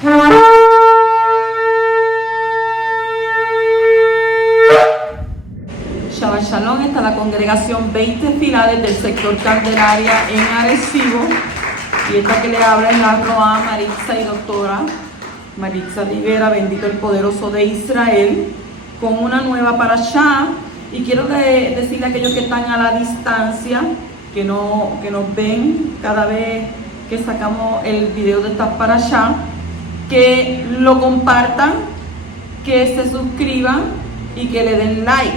Shabbat Shalom, está la congregación 20 Filades del sector Candelaria en Arecibo. Y esta que le habla es la Roa Maritza y doctora Maritza Rivera, bendito el poderoso de Israel, con una nueva parashá. Y quiero decirle a aquellos que están a la distancia, que nos ven cada vez que sacamos el video de esta parashá, que lo compartan, que se suscriban y que le den like.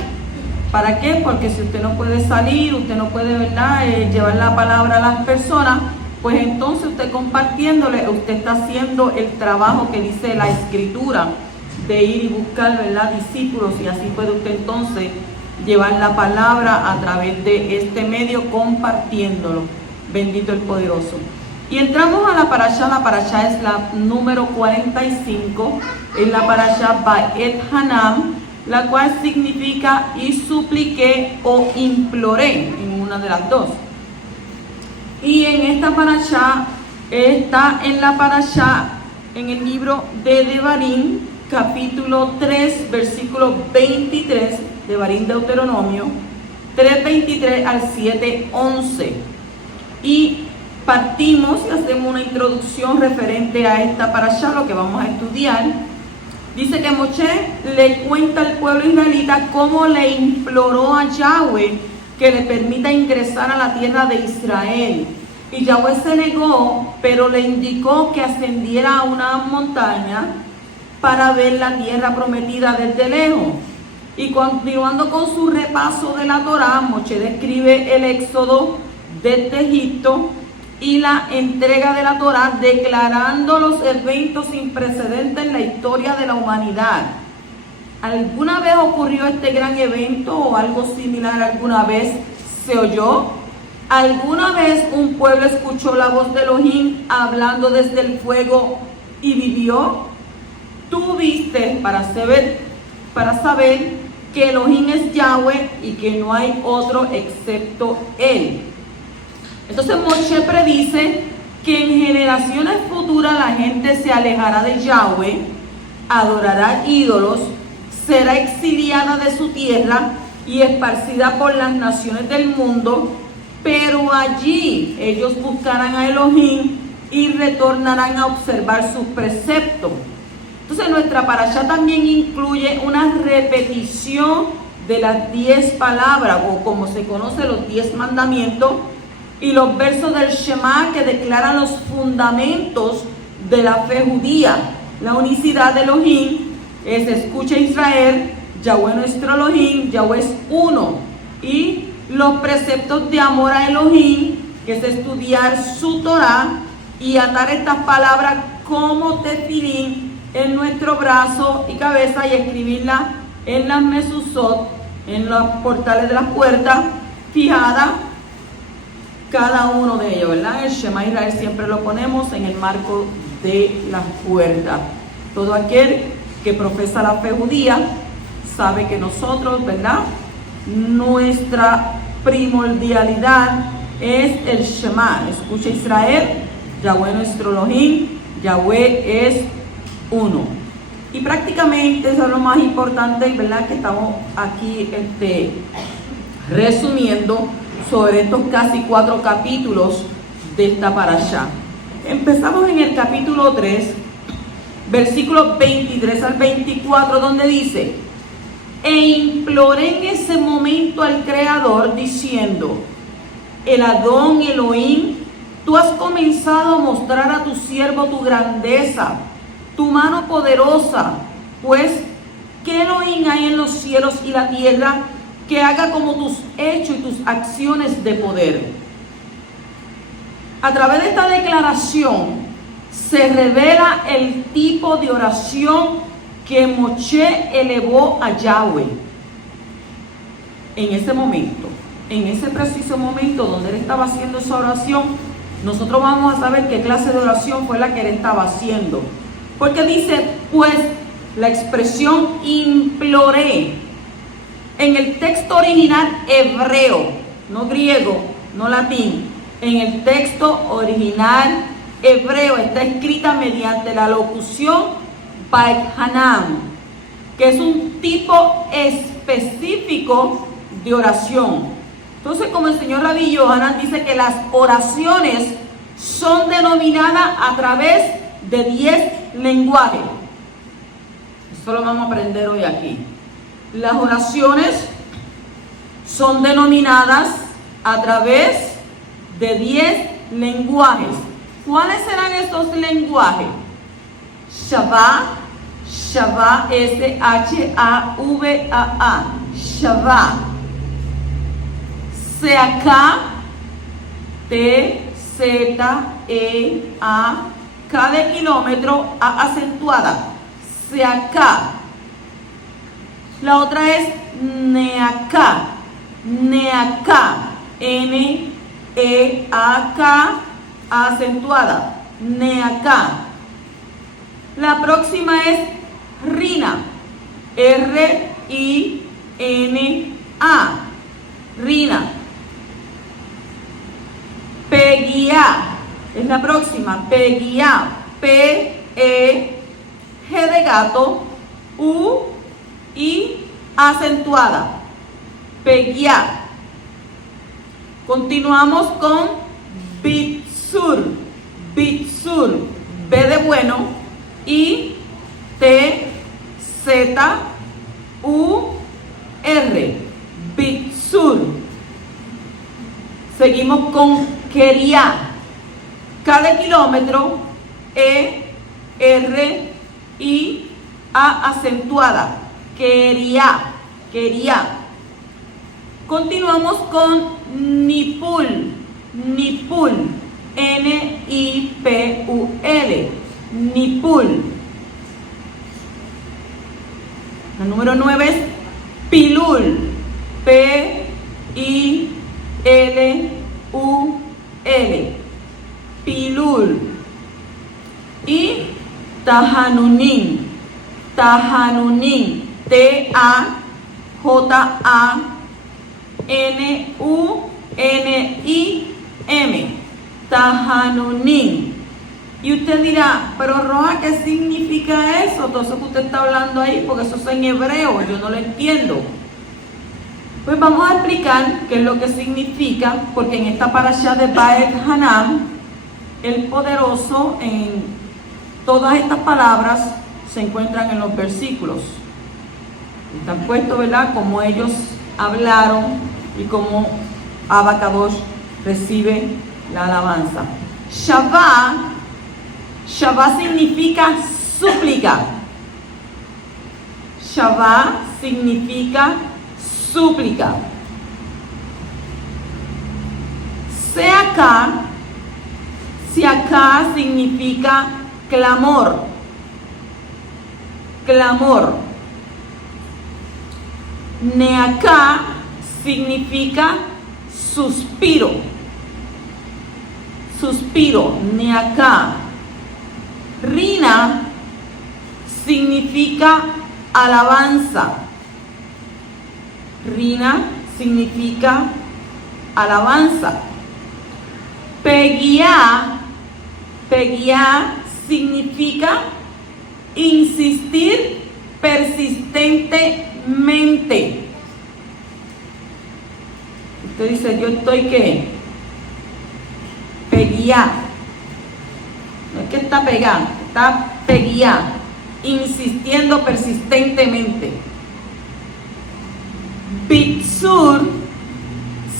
¿Para qué? Porque si usted no puede salir, usted no puede, ¿verdad?, llevar la palabra a las personas, pues entonces usted compartiéndole, usted está haciendo el trabajo que dice la Escritura, de ir y buscar, ¿verdad?, discípulos, y así puede usted entonces llevar la palabra a través de este medio, compartiéndolo. Bendito el poderoso. Y entramos a la parashá es la número 45, es la parashá Ba'et Hanam, la cual significa y supliqué o imploré, en una de las dos. Y en esta parashá está en el libro de Devarim, capítulo 3, versículo 23, Devarim Deuteronomio, 3:23 al 7:11. Y partimos y hacemos una introducción referente a esta parashá, lo que vamos a estudiar. Dice que Moshe le cuenta al pueblo israelita cómo le imploró a Yahweh que le permita ingresar a la tierra de Israel. Y Yahweh se negó, pero le indicó que ascendiera a una montaña para ver la tierra prometida desde lejos. Y continuando con su repaso de la Torá, Moshe describe el éxodo desde Egipto y la entrega de la Torá, declarando los eventos sin precedentes en la historia de la humanidad. ¿Alguna vez ocurrió este gran evento o algo similar alguna vez se oyó? ¿Alguna vez un pueblo escuchó la voz de Elohim hablando desde el fuego y vivió? Tú viste para saber que Elohim es Yahweh y que no hay otro excepto Él. Entonces Moshe predice que en generaciones futuras la gente se alejará de Yahweh, adorará ídolos, será exiliada de su tierra y esparcida por las naciones del mundo, pero allí ellos buscarán a Elohim y retornarán a observar sus preceptos. Entonces nuestra parashá también incluye una repetición de las 10 palabras, o como se conoce, los 10 mandamientos, y los versos del Shema que declaran los fundamentos de la fe judía. La unicidad de Elohim es: escucha Israel, Yahweh nuestro Elohim, Yahweh es uno. Y los preceptos de amor a Elohim, que es estudiar su Torah y atar estas palabras como tefilín en nuestro brazo y cabeza y escribirlas en las mezuzot, en los portales de las puertas, fijadas cada uno de ellos, ¿verdad? El Shema Israel siempre lo ponemos en el marco de las puertas. Todo aquel que profesa la fe judía sabe que nosotros, ¿verdad?, nuestra primordialidad es el Shema. Escucha Israel, Yahweh nuestro Elohim, Yahweh es uno. Y prácticamente eso es lo más importante, ¿verdad?, que estamos aquí resumiendo sobre estos casi 4 capítulos de esta parashá. Empezamos en el capítulo 3, versículos 23 al 24, donde dice: e imploré en ese momento al Creador diciendo: el Adón Elohim, tú has comenzado a mostrar a tu siervo tu grandeza, tu mano poderosa, pues ¿qué Elohim hay en los cielos y la tierra que haga como tus hechos y tus acciones de poder? A través de esta declaración se revela el tipo de oración que Moshe elevó a Yahweh. En ese momento, en ese preciso momento donde él estaba haciendo esa oración, nosotros vamos a saber qué clase de oración fue la que él estaba haciendo. Porque dice, pues, la expresión imploré. En el texto original hebreo, no griego, no latín, en el texto original hebreo está escrita mediante la locución Beit Hanam, que es un tipo específico de oración. Entonces, como el señor Rabbi Yohanan dice que las oraciones son denominadas a través de 10 lenguajes. Eso lo vamos a aprender hoy aquí. Las oraciones son denominadas a través de 10 lenguajes. ¿Cuáles serán estos lenguajes? Shavá, Shavá, S-H-A-V-A-A, Shavá. Seaká, T-Z-E-A, K de kilómetro, A acentuada. Seaká. La otra es Neaká, Neaká, N-E-A-K, A acentuada, Neaká. La próxima es Rina, R-I-N-A, Rina. Peguiá es la próxima, Peguiá, P-E, G de gato, U-I acentuada, Peguiá. Continuamos con Bitsur, Bitsur, B de bueno, I-T-Z-U-R, Bitsur. Seguimos con Quería, K de kilómetro, E-R-I-A acentuada, Quería, Quería. Continuamos con Nipul, Nipul, N-I-P-U-L, Nipul. La número 9 es Pilul, P-I-L-U-L, Pilul. Y Tahanunin, Tahanunin, T-A-J-A-N-U-N-I-M, Tahanunin. Y usted dirá, pero Roja, ¿qué significa eso? Todo eso que usted está hablando ahí, porque eso es en hebreo, yo no lo entiendo. Pues vamos a explicar qué es lo que significa, porque en esta parashá de Beit Hanam, el poderoso, en todas estas palabras se encuentran en los versículos. Están puestos, ¿verdad?, como ellos hablaron y como Abba Kadosh recibe la alabanza. Shavá, Shavá significa súplica. Shavá significa súplica. Seaká, Seaká significa clamor. Clamor. Neaká significa suspiro. Suspiro, Neaká. Rina significa alabanza. Rina significa alabanza. Peguiá, Peguiá significa insistir persistentemente. Usted dice, yo estoy ¿qué? Peguiá. No es que está pegado, está peguiá, insistiendo persistentemente. Bitsur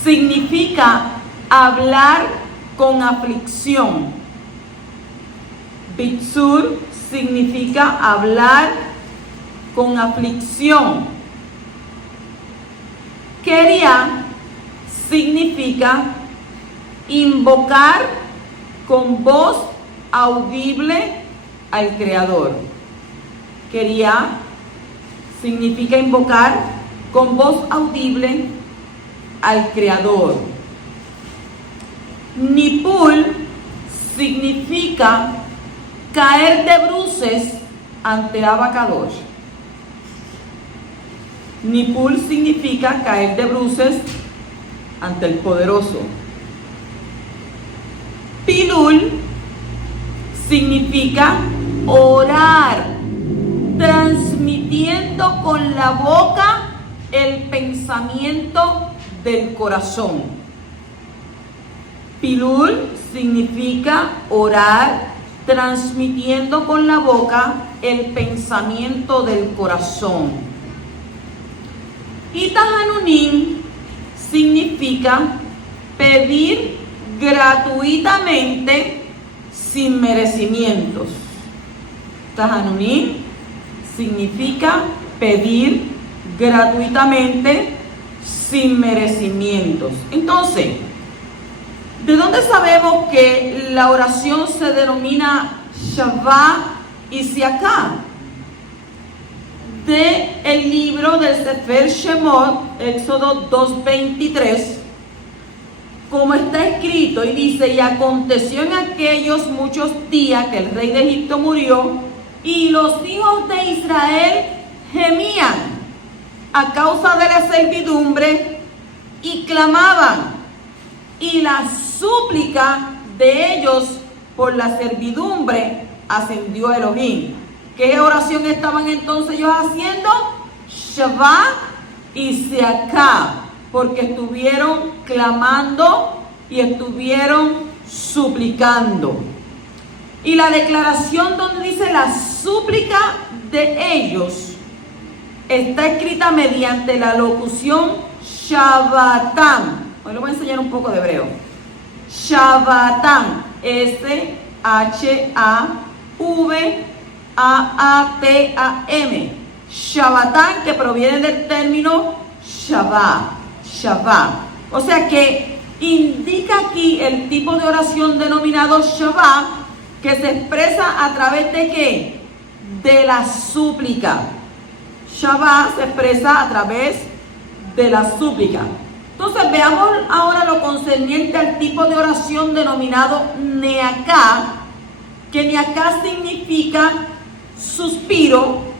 significa hablar con aflicción. Bitsur significa hablar con aflicción. Quería significa invocar con voz audible al Creador. Quería significa invocar con voz audible al Creador. Nipul significa caer de bruces ante Abba Kadosh. Nipul significa caer de bruces ante el poderoso. Pilul significa orar, transmitiendo con la boca el pensamiento del corazón. Pilul significa orar, transmitiendo con la boca el pensamiento del corazón. Y Tahanunim significa pedir gratuitamente sin merecimientos. Tahanunim significa pedir gratuitamente sin merecimientos. Entonces, ¿de dónde sabemos que la oración se denomina Shavá y Siaká? De el libro del Sefer Shemot, Éxodo 2:23, como está escrito, y dice: y aconteció en aquellos muchos días que el rey de Egipto murió, y los hijos de Israel gemían a causa de la servidumbre y clamaban, y la súplica de ellos por la servidumbre ascendió a Elohim. ¿Qué oración estaban entonces ellos haciendo? Shavá y Siaká, porque estuvieron clamando y estuvieron suplicando. Y la declaración donde dice la súplica de ellos está escrita mediante la locución Shabbatán. Hoy les voy a enseñar un poco de hebreo. Shabbatán, S-H-A-V-A-A-T-A-M. Shabbatán, que proviene del término Shabbat. O sea que indica aquí el tipo de oración denominado Shabbat, que se expresa a través de ¿qué? De la súplica. Shabbat se expresa a través de la súplica. Entonces veamos ahora lo concerniente al tipo de oración denominado Neaká, que Neaká significa suspiro,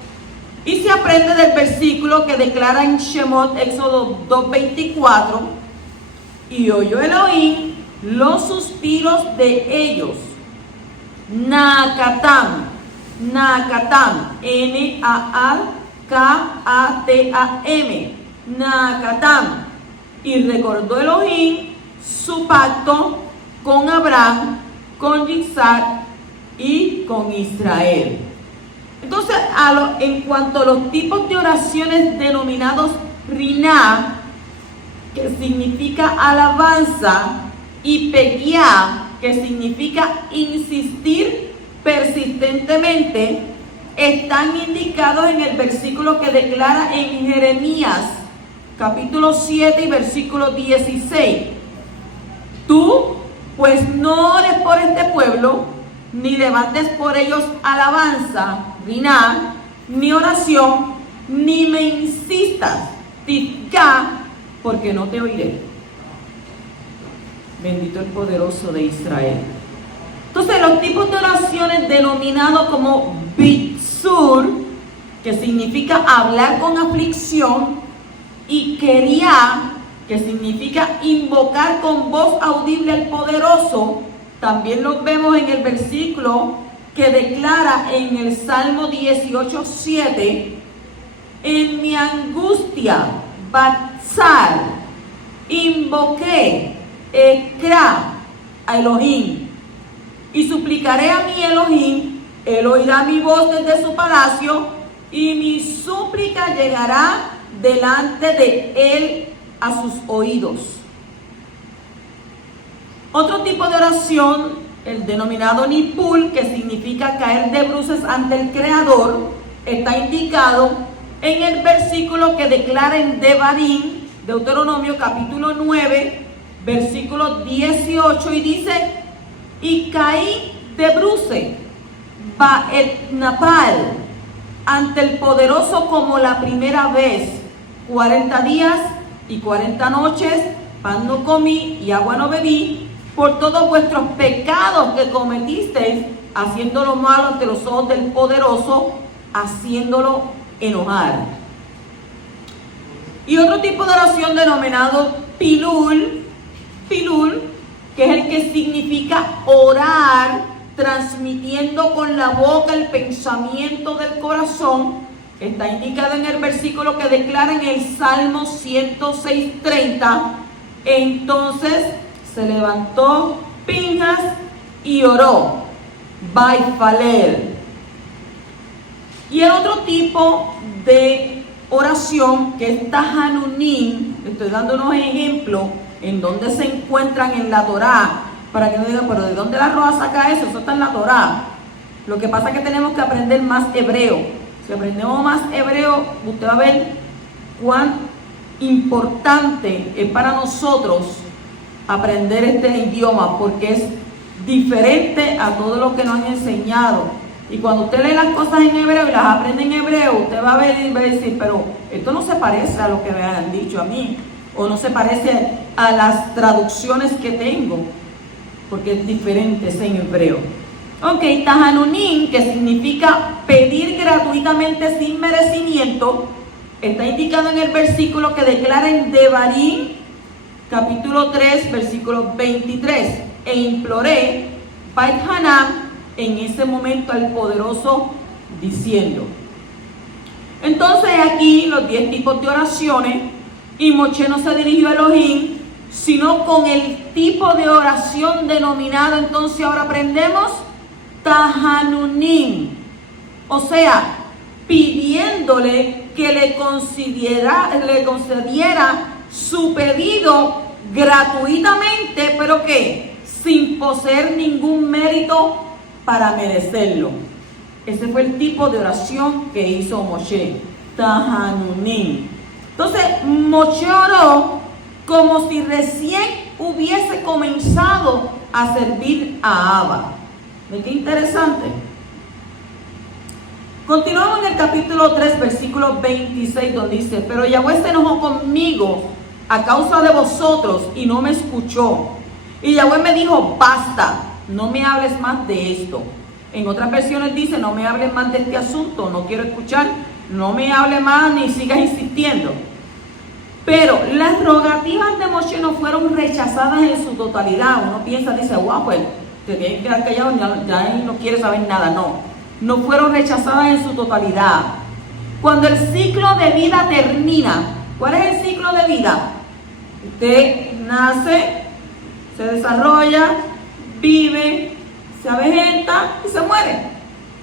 y se aprende del versículo que declara en Shemot, Éxodo 2:24, y oyó Elohim los suspiros de ellos. Nakatán, N-A-A-K-A-T-A-M, Nakatán. Y recordó Elohim su pacto con Abraham, con Isaac y con Israel. Entonces, en cuanto a los tipos de oraciones denominados Riná, que significa alabanza, y Peguiá, que significa insistir persistentemente, están indicados en el versículo que declara en Jeremías, capítulo 7 y versículo 16. Tú, pues no ores por este pueblo, ni levantes por ellos alabanza, riná, ni oración, ni me insistas, tifká, porque no te oiré. Bendito el poderoso de Israel. Entonces, los tipos de oraciones denominados como bitsur, que significa hablar con aflicción, y quería, que significa invocar con voz audible al poderoso, también los vemos en el versículo que declara en el Salmo 18:7, en mi angustia, batzar, invoqué, ekra, a Elohim, y suplicaré a mi Elohim, él oirá mi voz desde su palacio, y mi súplica llegará delante de él a sus oídos. Otro tipo de oración, el denominado nipul, que significa caer de bruces ante el Creador, está indicado en el versículo que declara en Devarim, Deuteronomio capítulo 9, versículo 18, y dice: y caí de bruces, ba'et napal, ante el poderoso como la primera vez, 40 días y 40 noches, pan no comí y agua no bebí, por todos vuestros pecados que cometisteis, haciendo lo malo ante los ojos del poderoso, haciéndolo enojar. Y otro tipo de oración denominado pilul, que es el que significa orar transmitiendo con la boca el pensamiento del corazón, está indicado en el versículo que declara en el Salmo 106:30. Entonces se levantó Pinjas y oró, Baifaler. Y el otro tipo de oración, que es Tahanunim, le estoy dando unos ejemplos en donde se encuentran en la Torá, para que no digan, pero ¿de dónde la Roa saca eso? Eso está en la Torá. Lo que pasa es que tenemos que aprender más hebreo. Si aprendemos más hebreo, usted va a ver cuán importante es para nosotros aprender este idioma, porque es diferente a todo lo que nos han enseñado. Y cuando usted lee las cosas en hebreo y las aprende en hebreo, usted va a ver y va a decir, pero esto no se parece a lo que me han dicho a mí, o no se parece a las traducciones que tengo, porque es diferente, es en hebreo. Ok, Tahanunim, que significa pedir gratuitamente sin merecimiento, está indicado en el versículo que declara en Devarim, capítulo 3, versículo 23. E imploré, Bait Hanam, en ese momento al poderoso, diciendo. Entonces aquí los 10 tipos de oraciones, y Moshe no se dirigió a Elohim, sino con el tipo de oración denominado, entonces ahora aprendemos, Tahanunim, o sea, pidiéndole que le concediera su pedido gratuitamente, pero que sin poseer ningún mérito para merecerlo. Ese fue el tipo de oración que hizo Moshe, Tahanunim. Entonces Moshe oró como si recién hubiese comenzado a servir a Abba. ¿Qué interesante? Continuamos en el capítulo 3, versículo 26, donde dice, pero Yahweh se enojó conmigo a causa de vosotros y no me escuchó. Y Yahweh me dijo, basta, no me hables más de esto. En otras versiones dice, no me hables más de este asunto, no quiero escuchar, no me hables más ni sigas insistiendo. Pero las rogativas de Moshe no fueron rechazadas en su totalidad. Uno piensa, dice, wow, pues te tienen que quedar callado, ya él no quiere saber nada. No fueron rechazadas en su totalidad. Cuando el ciclo de vida termina, ¿cuál es el ciclo de vida? Usted nace, se desarrolla, vive, se avejenta y se muere.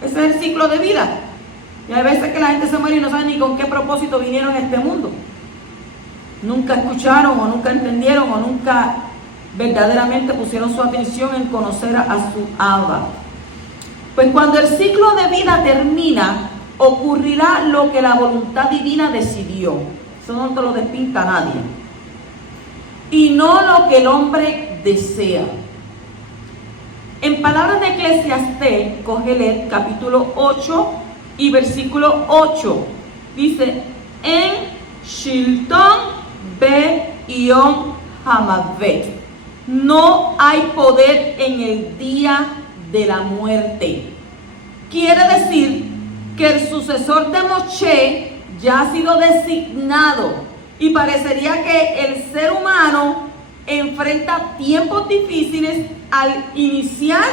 Ese es el ciclo de vida. Y hay veces que la gente se muere y no sabe ni con qué propósito vinieron a este mundo. Nunca escucharon o nunca entendieron o nunca verdaderamente pusieron su atención en conocer a su Abba. Pues cuando el ciclo de vida termina, ocurrirá lo que la voluntad divina decidió. Eso no te lo despinta nadie. Y no lo que el hombre desea. En palabras de Eclesiastés, Cogelet, capítulo 8 y versículo 8, dice, en Shilton Be-Ion Hamavet, no hay poder en el día de la muerte. Quiere decir que el sucesor de Moshe ya ha sido designado y parecería que el ser humano enfrenta tiempos difíciles al iniciar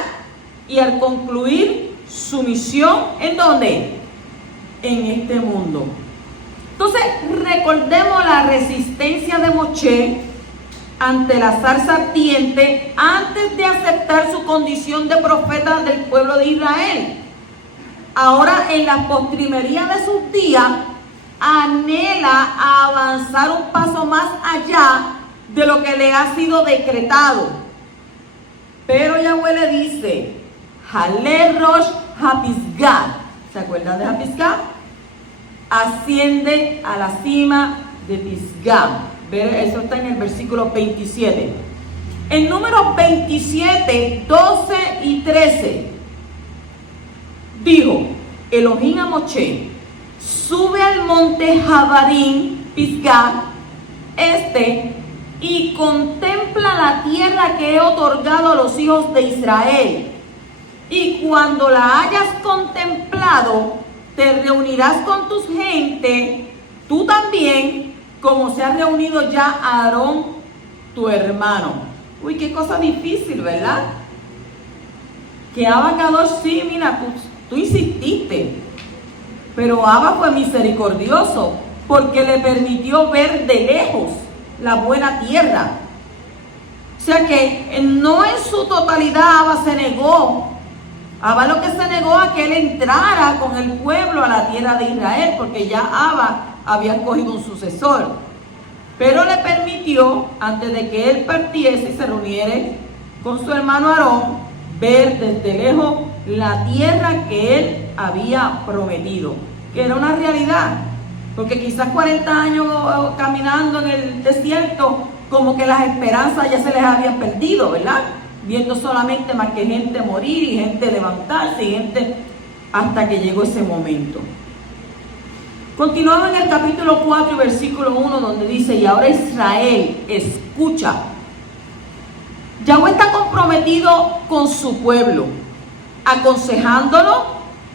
y al concluir su misión. ¿En dónde? En este mundo. Entonces recordemos la resistencia de Moshe ante la zarza ardiente antes de aceptar su condición de profeta del pueblo de Israel. Ahora, en la postrimería de sus días, anhela a avanzar un paso más allá de lo que le ha sido decretado. Pero Yahweh le dice, Jalé Rosh HaPisgah. ¿Se acuerdan de HaPisgah? Asciende a la cima de Pisgah. Eso está en el versículo 27. En números 27, 12 y 13, dijo Elohim a Moshe, sube al monte Jabarim, Pisgah, y contempla la tierra que he otorgado a los hijos de Israel. Y cuando la hayas contemplado, te reunirás con tus gente, tú también, como se ha reunido ya Aarón, tu hermano. Uy, qué cosa difícil, ¿verdad? Que Abacadosh, sí, mira, tú insististe, pero Abba fue misericordioso porque le permitió ver de lejos la buena tierra. O sea que no en su totalidad Abba se negó. Abba lo que se negó a que él entrara con el pueblo a la tierra de Israel, porque ya Abba había escogido un sucesor. Pero le permitió, antes de que él partiese y se reuniera con su hermano Aarón, ver desde lejos la tierra que él había prometido, que era una realidad, porque quizás 40 años caminando en el desierto, como que las esperanzas ya se les habían perdido, ¿verdad? Viendo solamente más que gente morir y gente levantarse y gente, hasta que llegó ese momento. Continuamos en el capítulo 4 y versículo 1, donde dice: y ahora Israel, escucha. Yahweh está comprometido con su pueblo, aconsejándolo,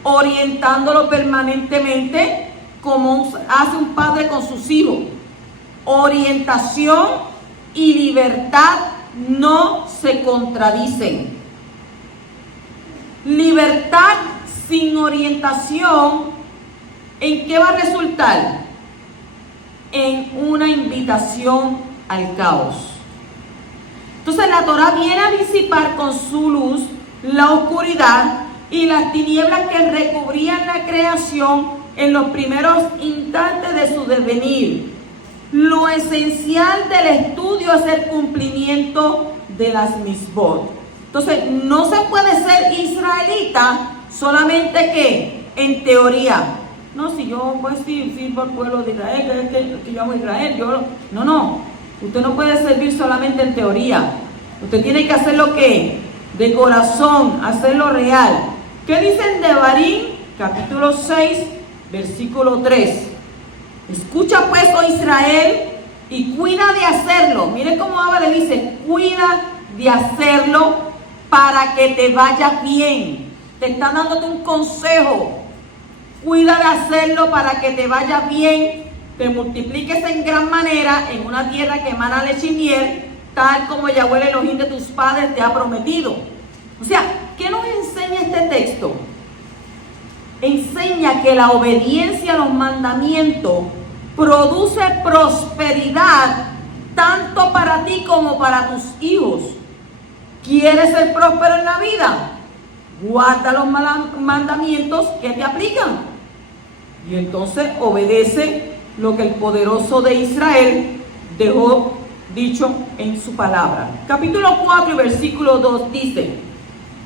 orientándolo permanentemente, como hace un padre con sus hijos. Orientación y libertad no se contradicen. Libertad sin orientación, ¿en qué va a resultar? En una invitación al caos. Entonces la Torah viene a disipar con su luz la oscuridad y las tinieblas que recubrían la creación en los primeros instantes de su devenir. Lo esencial del estudio es el cumplimiento de las misbot. Entonces no se puede ser israelita solamente que en teoría. No, si yo pues sirvo al pueblo de Israel, que yo amo a Israel, no. Usted no puede servir solamente en teoría. Usted tiene que hacerlo ¿qué? De corazón, hacerlo real. ¿Qué dicen de Devarim? Capítulo 6, versículo 3. Escucha pues, oh Israel, y cuida de hacerlo. Mire cómo Abba le dice, cuida de hacerlo para que te vaya bien. Te está dándote un consejo. Cuida de hacerlo para que te vaya bien, te multipliques en gran manera en una tierra que emana leche y miel, tal como Yahweh el Elohim de tus padres te ha prometido. O sea, ¿qué nos enseña este texto? Enseña que la obediencia a los mandamientos produce prosperidad tanto para ti como para tus hijos. ¿Quieres ser próspero en la vida? Guarda los mandamientos que te aplican. Y entonces obedece lo que el poderoso de Israel dejó dicho en su palabra. Capítulo 4 y versículo 2 dice: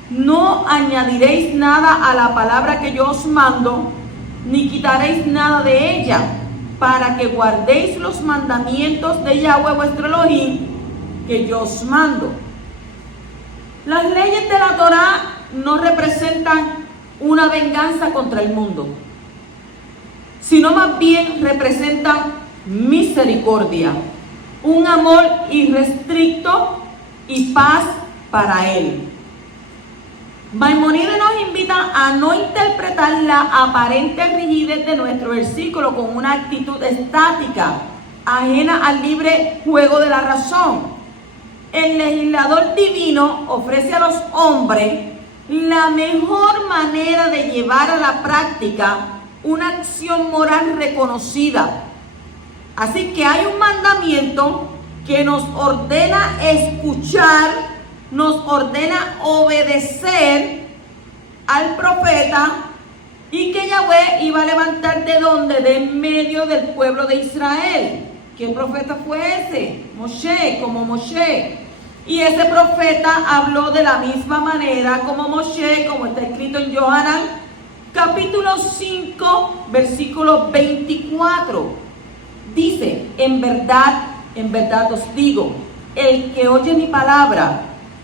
no añadiréis nada a la palabra que yo os mando, ni quitaréis nada de ella, para que guardéis los mandamientos de Yahweh vuestro Elohim, que yo os mando. Las leyes de la Torah no representan una venganza contra el mundo, sino más bien representan misericordia, un amor irrestricto y paz para él. Maimónides nos invita a no interpretar la aparente rigidez de nuestro versículo con una actitud estática, ajena al libre juego de la razón. El legislador divino ofrece a los hombres la mejor manera de llevar a la práctica una acción moral reconocida. Así que hay un mandamiento que nos ordena escuchar, nos ordena obedecer al profeta, y que Yahweh iba a levantar de donde, de en medio del pueblo de Israel. ¿Qué profeta fue ese? Moshe, como Moshe. Y ese profeta habló de la misma manera como Moshe, como está escrito en Yohanan, capítulo 5, versículo 24. Dice: en verdad os digo, el que oye mi palabra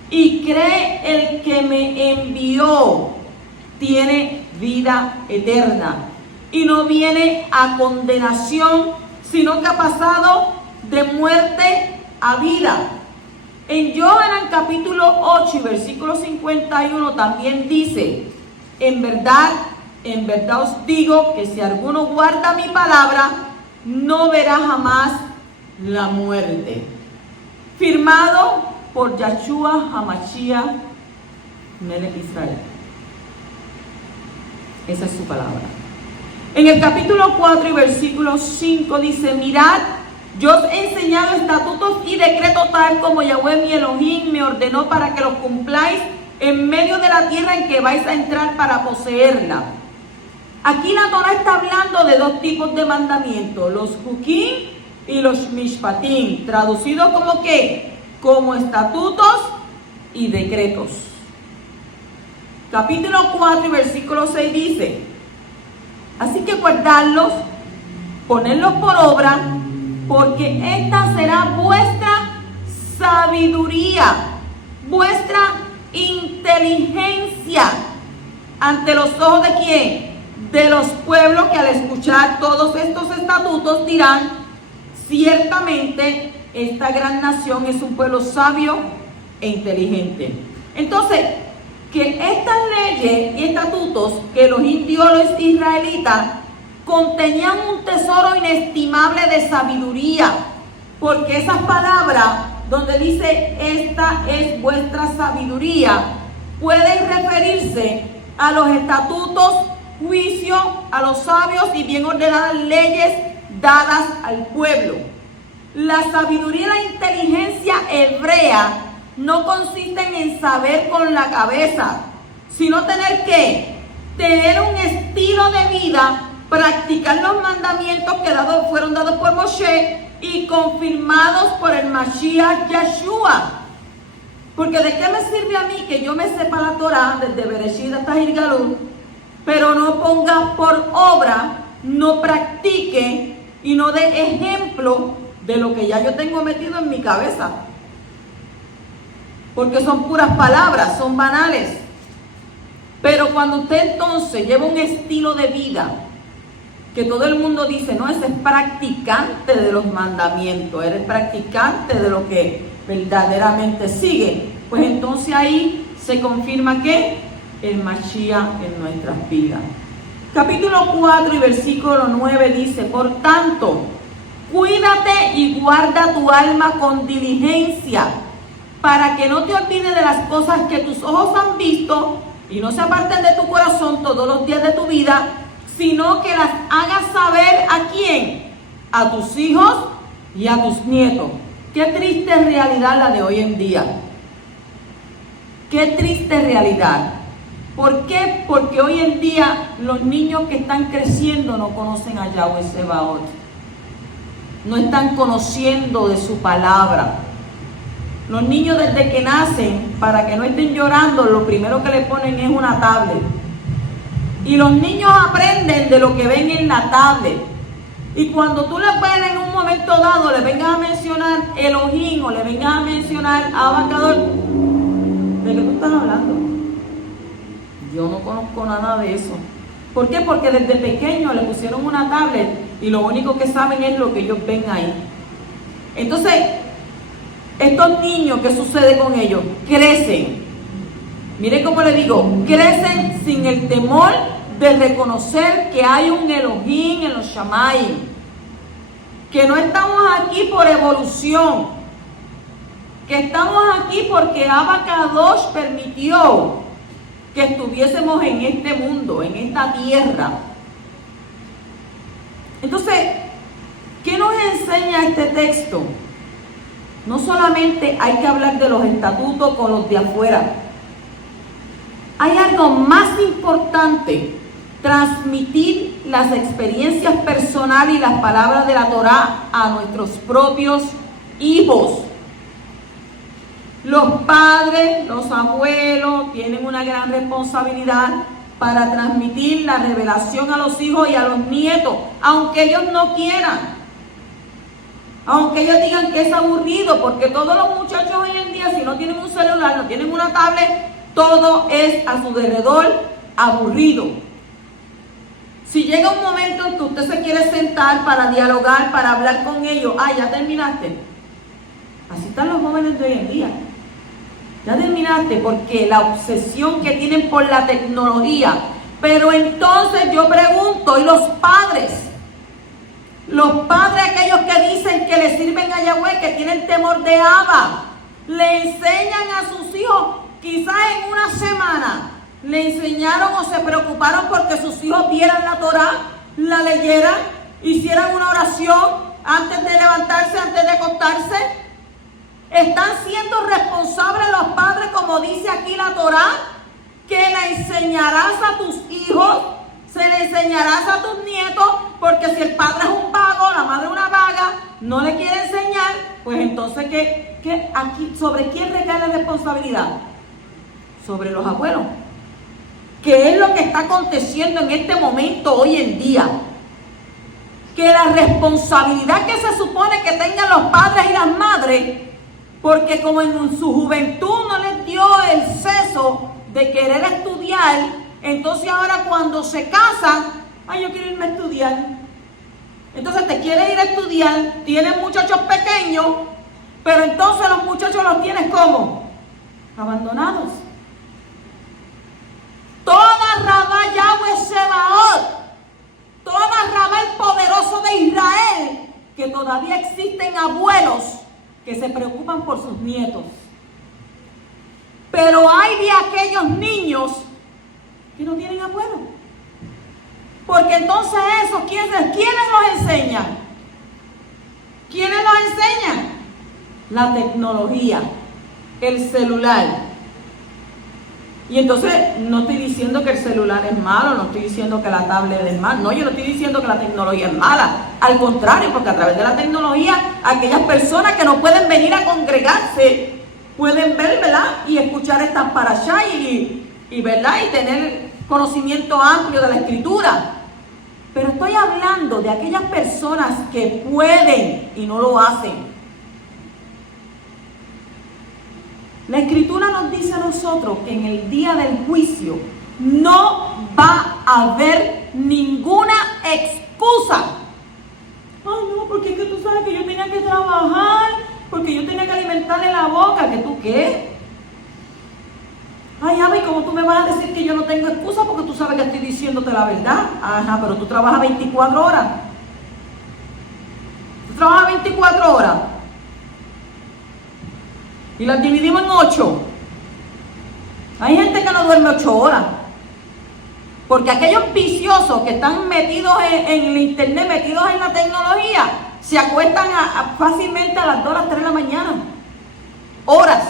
y cree el que me envió, tiene vida eterna y no viene a condenación, sino que ha pasado de muerte a vida. En Yohanan capítulo 8 y versículo 51 también dice: en verdad os digo que si alguno guarda mi palabra, no verá jamás la muerte. Firmado por Yahshua HaMashiach, Melech Israel. Esa es su palabra. En el capítulo 4 y versículo 5 dice: mirad, yo os he enseñado estatutos y decretos tal como Yahweh mi Elohim me ordenó para que los cumpláis en medio de la tierra en que vais a entrar para poseerla. Aquí la Torah está hablando de dos tipos de mandamientos, los Hukim y los Mishpatim, traducidos como ¿qué? Como estatutos y decretos. Capítulo 4 y versículo 6 dice: así que guardadlos, ponedlos por obra, porque esta será vuestra sabiduría, vuestra inteligencia ante los ojos de ¿quién? De los pueblos, que al escuchar todos estos estatutos dirán: ciertamente esta gran nación es un pueblo sabio e inteligente. Entonces, que estas leyes y estatutos que los indios, los israelitas, contenían un tesoro inestimable de sabiduría, porque esas palabras donde dice esta es vuestra sabiduría, pueden referirse a los estatutos, juicios, a los sabios y bien ordenadas leyes dadas al pueblo. La sabiduría y la inteligencia hebrea no consisten en saber con la cabeza, sino tener que tener un estilo de vida, practicar los mandamientos que fueron dados por Moshe y confirmados por el Mashiach Yeshua. Porque ¿de qué me sirve a mí que yo me sepa la Torah desde Bereshit hasta Gilgalú, pero no ponga por obra, no practique y no dé ejemplo de lo que ya yo tengo metido en mi cabeza? Porque son puras palabras, son banales. Pero cuando usted entonces lleva un estilo de vida que todo el mundo dice: no, ese es practicante de los mandamientos, eres practicante de lo que verdaderamente sigue, pues entonces ahí se confirma que el Mashiach en nuestras vidas. Capítulo 4 y versículo 9 dice: por tanto, cuídate y guarda tu alma con diligencia, para que no te olvides de las cosas que tus ojos han visto y no se aparten de tu corazón todos los días de tu vida, sino que las hagas saber ¿a quién? A tus hijos y a tus nietos. Qué triste realidad la de hoy en día. Qué triste realidad. ¿Por qué? Porque hoy en día los niños que están creciendo no conocen a Yahweh Sebaot. No están conociendo de su palabra. Los niños desde que nacen, para que no estén llorando, lo primero que le ponen es una tablet. Y los niños aprenden de lo que ven en la tablet. Y cuando tú le puedes en un momento dado, le vengas a mencionar Elohim o le vengas a mencionar Abacador, ¿de qué tú estás hablando? Yo no conozco nada de eso. ¿Por qué? Porque desde pequeño le pusieron una tablet y lo único que saben es lo que ellos ven ahí. Entonces, estos niños, ¿qué sucede con ellos? Crecen. Miren cómo le digo, crecen sin el temor de reconocer que hay un Elohim en los Shamayim, que no estamos aquí por evolución, que estamos aquí porque Abacadosh permitió que estuviésemos en este mundo, en esta tierra. Entonces, ¿qué nos enseña este texto? No solamente hay que hablar de los estatutos con los de afuera. Hay algo más importante: transmitir las experiencias personales y las palabras de la Torah a nuestros propios hijos. Los padres, los abuelos tienen una gran responsabilidad para transmitir la revelación a los hijos y a los nietos, aunque ellos no quieran. Aunque ellos digan que es aburrido, porque todos los muchachos hoy en día, si no tienen un celular, no tienen una tablet, todo es a su alrededor aburrido. Si llega un momento en que usted se quiere sentar para dialogar, para hablar con ellos, ya terminaste. Así están los jóvenes de hoy en día. Ya terminaste, porque la obsesión que tienen por la tecnología. Pero entonces yo pregunto, ¿y los padres? Los padres, aquellos que dicen que le sirven a Yahweh, que tienen temor de Abba, le enseñan a sus hijos quizás en una semana le enseñaron o se preocuparon porque sus hijos vieran la Torá, la leyeran, hicieran una oración antes de levantarse, antes de acostarse. Están siendo responsables los padres, como dice aquí la Torá, que le enseñarás a tus hijos, se le enseñarás a tus nietos, porque si el padre es un vago, la madre es una vaga, no le quiere enseñar, pues entonces aquí, ¿sobre quién recae la responsabilidad? Sobre los abuelos. ¿Qué es lo que está aconteciendo en este momento hoy en día? Que la responsabilidad que se supone que tengan los padres y las madres, porque como en su juventud no les dio el seso de querer estudiar, entonces ahora cuando se casan, yo quiero irme a estudiar. Entonces te quieres ir a estudiar, tienes muchachos pequeños, pero entonces los muchachos los tienes ¿cómo? Abandonados. Toda Rabá Yahweh Sebaot, toda Rabá el poderoso de Israel, que todavía existen abuelos que se preocupan por sus nietos. Pero hay de aquellos niños que no tienen abuelos. Porque entonces eso, ¿quiénes los enseñan? ¿Quiénes los enseñan? La tecnología, el celular. Y entonces no estoy diciendo que el celular es malo, no estoy diciendo que la tablet es mala, no, yo no estoy diciendo que la tecnología es mala, al contrario, porque a través de la tecnología, aquellas personas que no pueden venir a congregarse, pueden ver, ¿verdad? Y escuchar estas parashá ¿verdad? Y tener conocimiento amplio de la escritura. Pero estoy hablando de aquellas personas que pueden y no lo hacen. La escritura nos dice a nosotros que en el día del juicio no va a haber ninguna excusa. Ay, no, porque es que tú sabes que yo tenía que trabajar, porque yo tenía que alimentarle la boca. ¿Que tú qué? Ay, Abby, ¿cómo tú me vas a decir que yo no tengo excusa? Porque tú sabes que estoy diciéndote la verdad. Ajá, pero tú trabajas 24 horas. Tú trabajas 24 horas. Y las dividimos en 8. Hay gente que no duerme 8 horas. Porque aquellos viciosos que están metidos en el internet, metidos en la tecnología, se acuestan fácilmente a las 2, a las 3 de la mañana. Horas.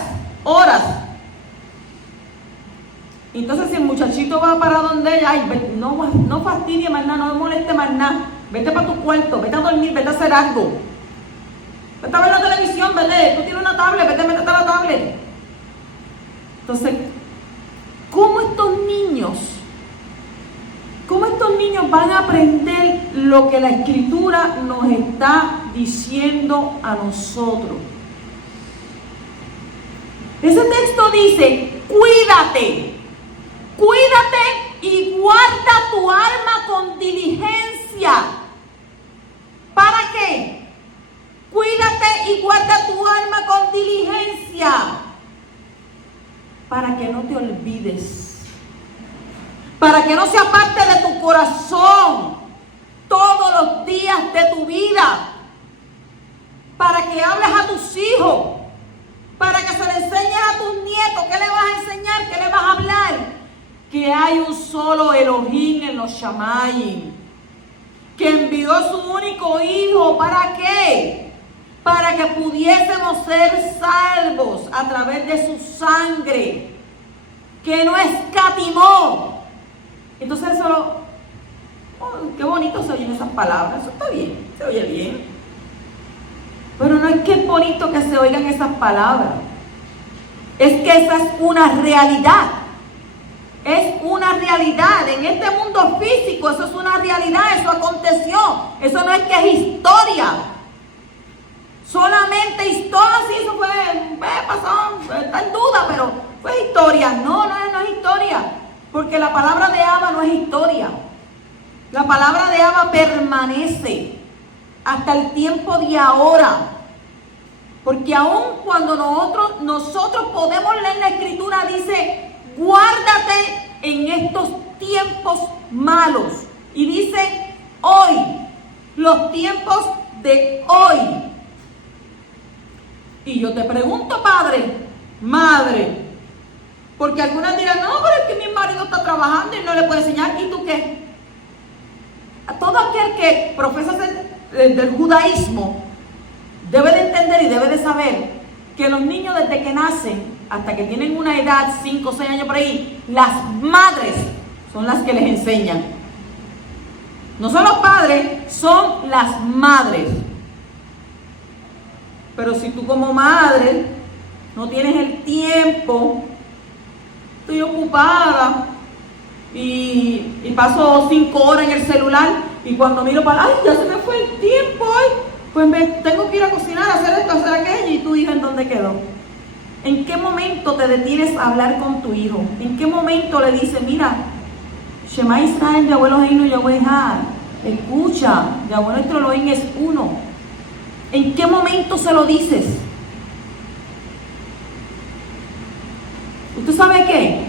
Entonces si el muchachito va para donde ella, ay, no fastidie más nada, no moleste más nada. Vete para tu cuarto, vete a dormir, vete a hacer algo. Vete a ver la televisión, vete, tú tienes una tablet, vete a meterte a la tablet. Entonces, ¿cómo estos niños van a aprender lo que la escritura nos está diciendo a nosotros? Ese texto dice, cuídate y guarda tu alma con diligencia. ¿Para qué? Cuídate y guarda tu alma con diligencia, para que no te olvides, para que no se aparte de tu corazón todos los días de tu vida, para que hables a tus hijos, para que se le enseñes a tus nietos. ¿Qué le vas a enseñar? ¿Qué le vas a hablar? Que hay un solo Elohim en los Shamayim, que envió a su único hijo. ¿Para qué? Para que pudiésemos ser salvos a través de su sangre, que no escatimó. Entonces qué bonito se oyen esas palabras, eso está bien, se oye bien. Pero no es que es bonito que se oigan esas palabras, es que esa es una realidad. Es una realidad, en este mundo físico eso es una realidad, eso aconteció, eso no es que es historia. Solamente historia, sí, eso pasó, está en duda, pero fue historia. No es historia, porque la palabra de Abba no es historia. La palabra de Abba permanece hasta el tiempo de ahora, porque aun cuando nosotros podemos leer la escritura, dice, guárdate en estos tiempos malos, y dice hoy, los tiempos de hoy. Y yo te pregunto, padre, madre, Porque algunas dirán, no, pero es que mi marido está trabajando y no le puede enseñar. ¿Y tú qué? A todo aquel que profesa del judaísmo debe de entender y debe de saber que los niños desde que nacen hasta que tienen una edad, 5 o 6 años por ahí, las madres son las que les enseñan. No son los padres, son las madres. Pero si tú como madre no tienes el tiempo, estoy ocupada y paso 5 horas en el celular y cuando miro para, ay, ya se me fue el tiempo, ay, pues me tengo que ir a cocinar, a hacer esto, a hacer aquello, y tu hijo ¿en dónde quedó? ¿En qué momento te detienes a hablar con tu hijo? ¿En qué momento le dices, mira, Shema Israel, Yahweh Eloheinu, Yahweh Echad, escucha, Yahweh nuestro Elohim es uno? ¿En qué momento se lo dices? ¿Usted sabe qué?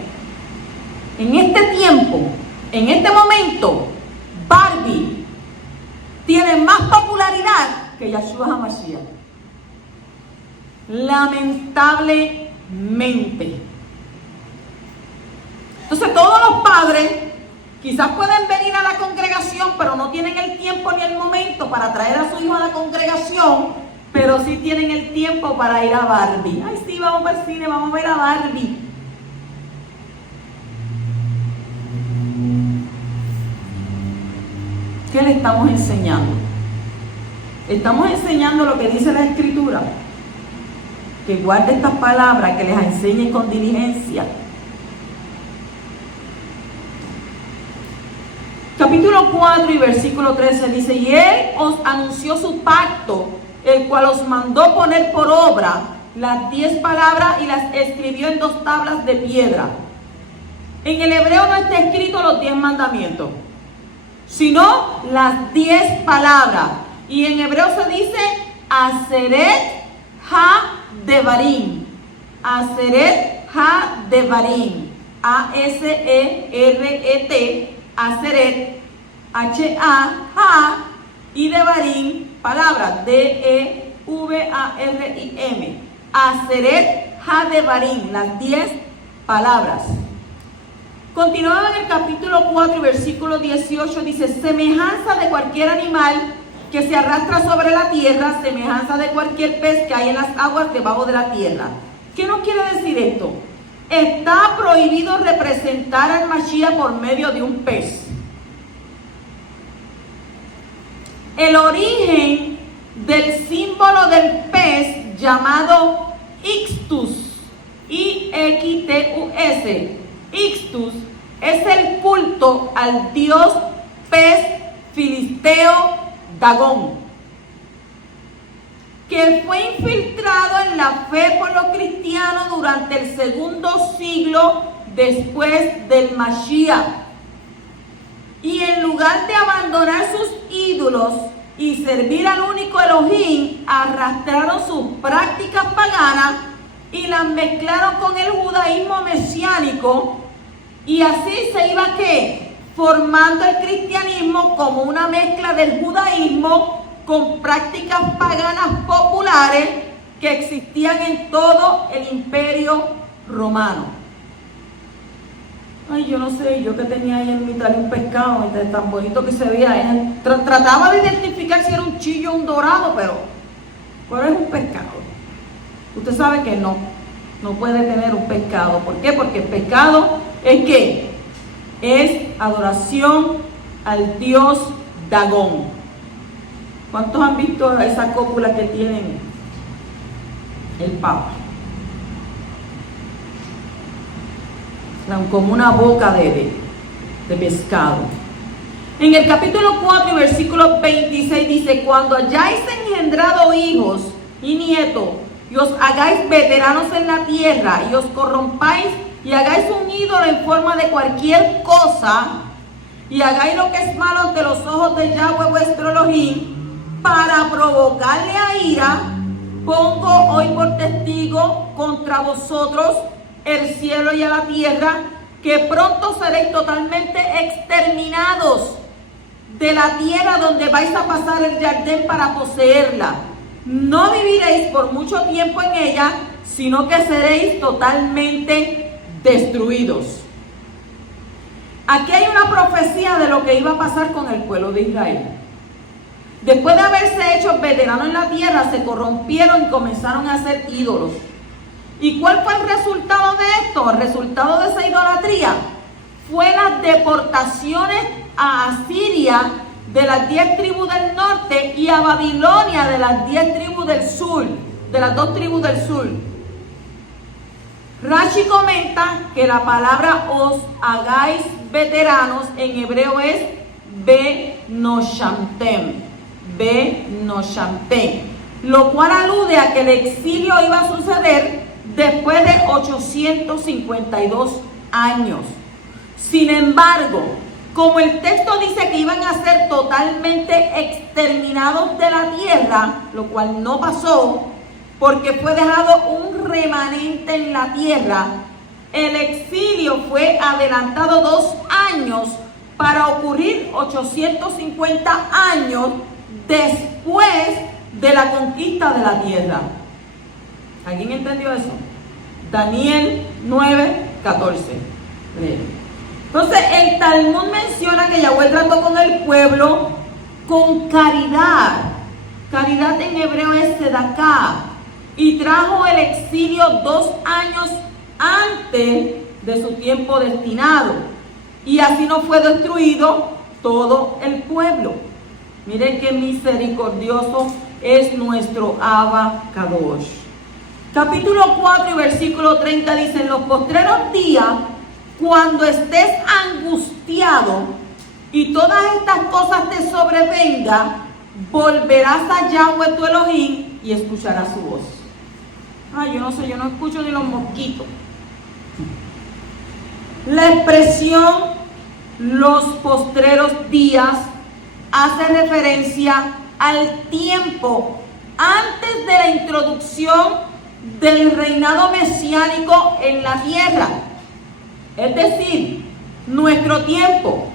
En este tiempo, en este momento, Barbie tiene más popularidad que Yahshua HaMashiach. Lamentablemente. Entonces todos los padres quizás pueden venir a la congregación, pero no tienen el tiempo ni el momento para traer a su hijo a la congregación, pero sí tienen el tiempo para ir a Barbie. Ay, sí, vamos al cine, vamos a ver a Barbie. ¿Qué le estamos enseñando? Estamos enseñando lo que dice la Escritura, que guarde estas palabras, que les enseñe con diligencia. Capítulo 4 y versículo 13 dice, y él os anunció su pacto, el cual os mandó poner por obra las 10 palabras y las escribió en 2 tablas de piedra. En el hebreo no está escrito los 10 mandamientos, sino las 10 palabras. Y en hebreo se dice Aseret Ha-Devarim. Aseret Ha-Devarim. A-S-E-R-E-T. Aseret, H-A-Ha, y Devarim, palabras, D-E-V-A-R-I-M. Aseret Ha-Devarim, las 10 palabras. Continuando en el capítulo 4 y versículo 18, dice, semejanza de cualquier animal que se arrastra sobre la tierra, semejanza de cualquier pez que hay en las aguas debajo de la tierra. ¿Qué nos quiere decir esto? Está prohibido representar al Mashiach por medio de un pez. El origen del símbolo del pez llamado Ixtus, I-X-T-U-S, Ixtus, es el culto al dios pez filisteo Dagón, que fue infiltrado en la fe por los cristianos durante el 2 siglo después del Mashiach. Y en lugar de abandonar sus ídolos y servir al único Elohim, arrastraron sus prácticas paganas y las mezclaron con el judaísmo mesiánico, y así se iba ¿qué? Formando el cristianismo como una mezcla del judaísmo con prácticas paganas populares que existían en todo el imperio romano. Ay, yo no sé, yo que tenía ahí en mi tal un pescado, tan bonito que se veía, trataba de identificar si era un chillo o un dorado, pero es un pescado. Usted sabe que no puede tener un pescado. ¿Por qué? Porque el pescado es ¿qué? Es adoración al dios Dagón. ¿Cuántos han visto esa cópula que tienen el Papa? Como una boca de pescado. En el capítulo 4 y versículo 26 dice, cuando hayáis engendrado hijos y nietos, y os hagáis veteranos en la tierra, y os corrompáis, y hagáis un ídolo en forma de cualquier cosa, y hagáis lo que es malo ante los ojos de Yahweh vuestro Elohim, para provocarle a ira, pongo hoy por testigo contra vosotros el cielo y a la tierra, que pronto seréis totalmente exterminados de la tierra donde vais a pasar el Jardín para poseerla. No viviréis por mucho tiempo en ella, sino que seréis totalmente destruidos. Aquí hay una profecía de lo que iba a pasar con el pueblo de Israel. Después de haberse hecho veteranos en la tierra, se corrompieron y comenzaron a hacer ídolos. ¿Y cuál fue el resultado de esto? El resultado de esa idolatría fue las deportaciones a Asiria de las 10 tribus del norte y a Babilonia de las 10 tribus del sur, de las 2 tribus del sur. Rashi comenta que la palabra os hagáis veteranos en hebreo es benoshamtem, lo cual alude a que el exilio iba a suceder después de 852 años. Sin embargo, como el texto dice que iban a ser totalmente exterminados de la tierra, lo cual no pasó, porque fue dejado un remanente en la tierra, el exilio fue adelantado 2 años para ocurrir 850 años después de la conquista de la tierra. ¿Alguien entendió eso? Daniel 9:14. Entonces el Talmud menciona que Yahweh trató con el pueblo con caridad. Caridad en hebreo es sedaká. Y trajo el exilio 2 años antes de su tiempo destinado. Y así no fue destruido todo el pueblo. Miren qué misericordioso es nuestro Abba Kadosh. Capítulo 4 y versículo 30 dice: en los postreros días, cuando estés angustiado y todas estas cosas te sobrevengan, volverás a Yahweh tu Elohim y escucharás su voz. Ay, yo no sé, yo no escucho ni los mosquitos. La expresión los postreros días hace referencia al tiempo antes de la introducción del reinado mesiánico en la tierra. Es decir, nuestro tiempo.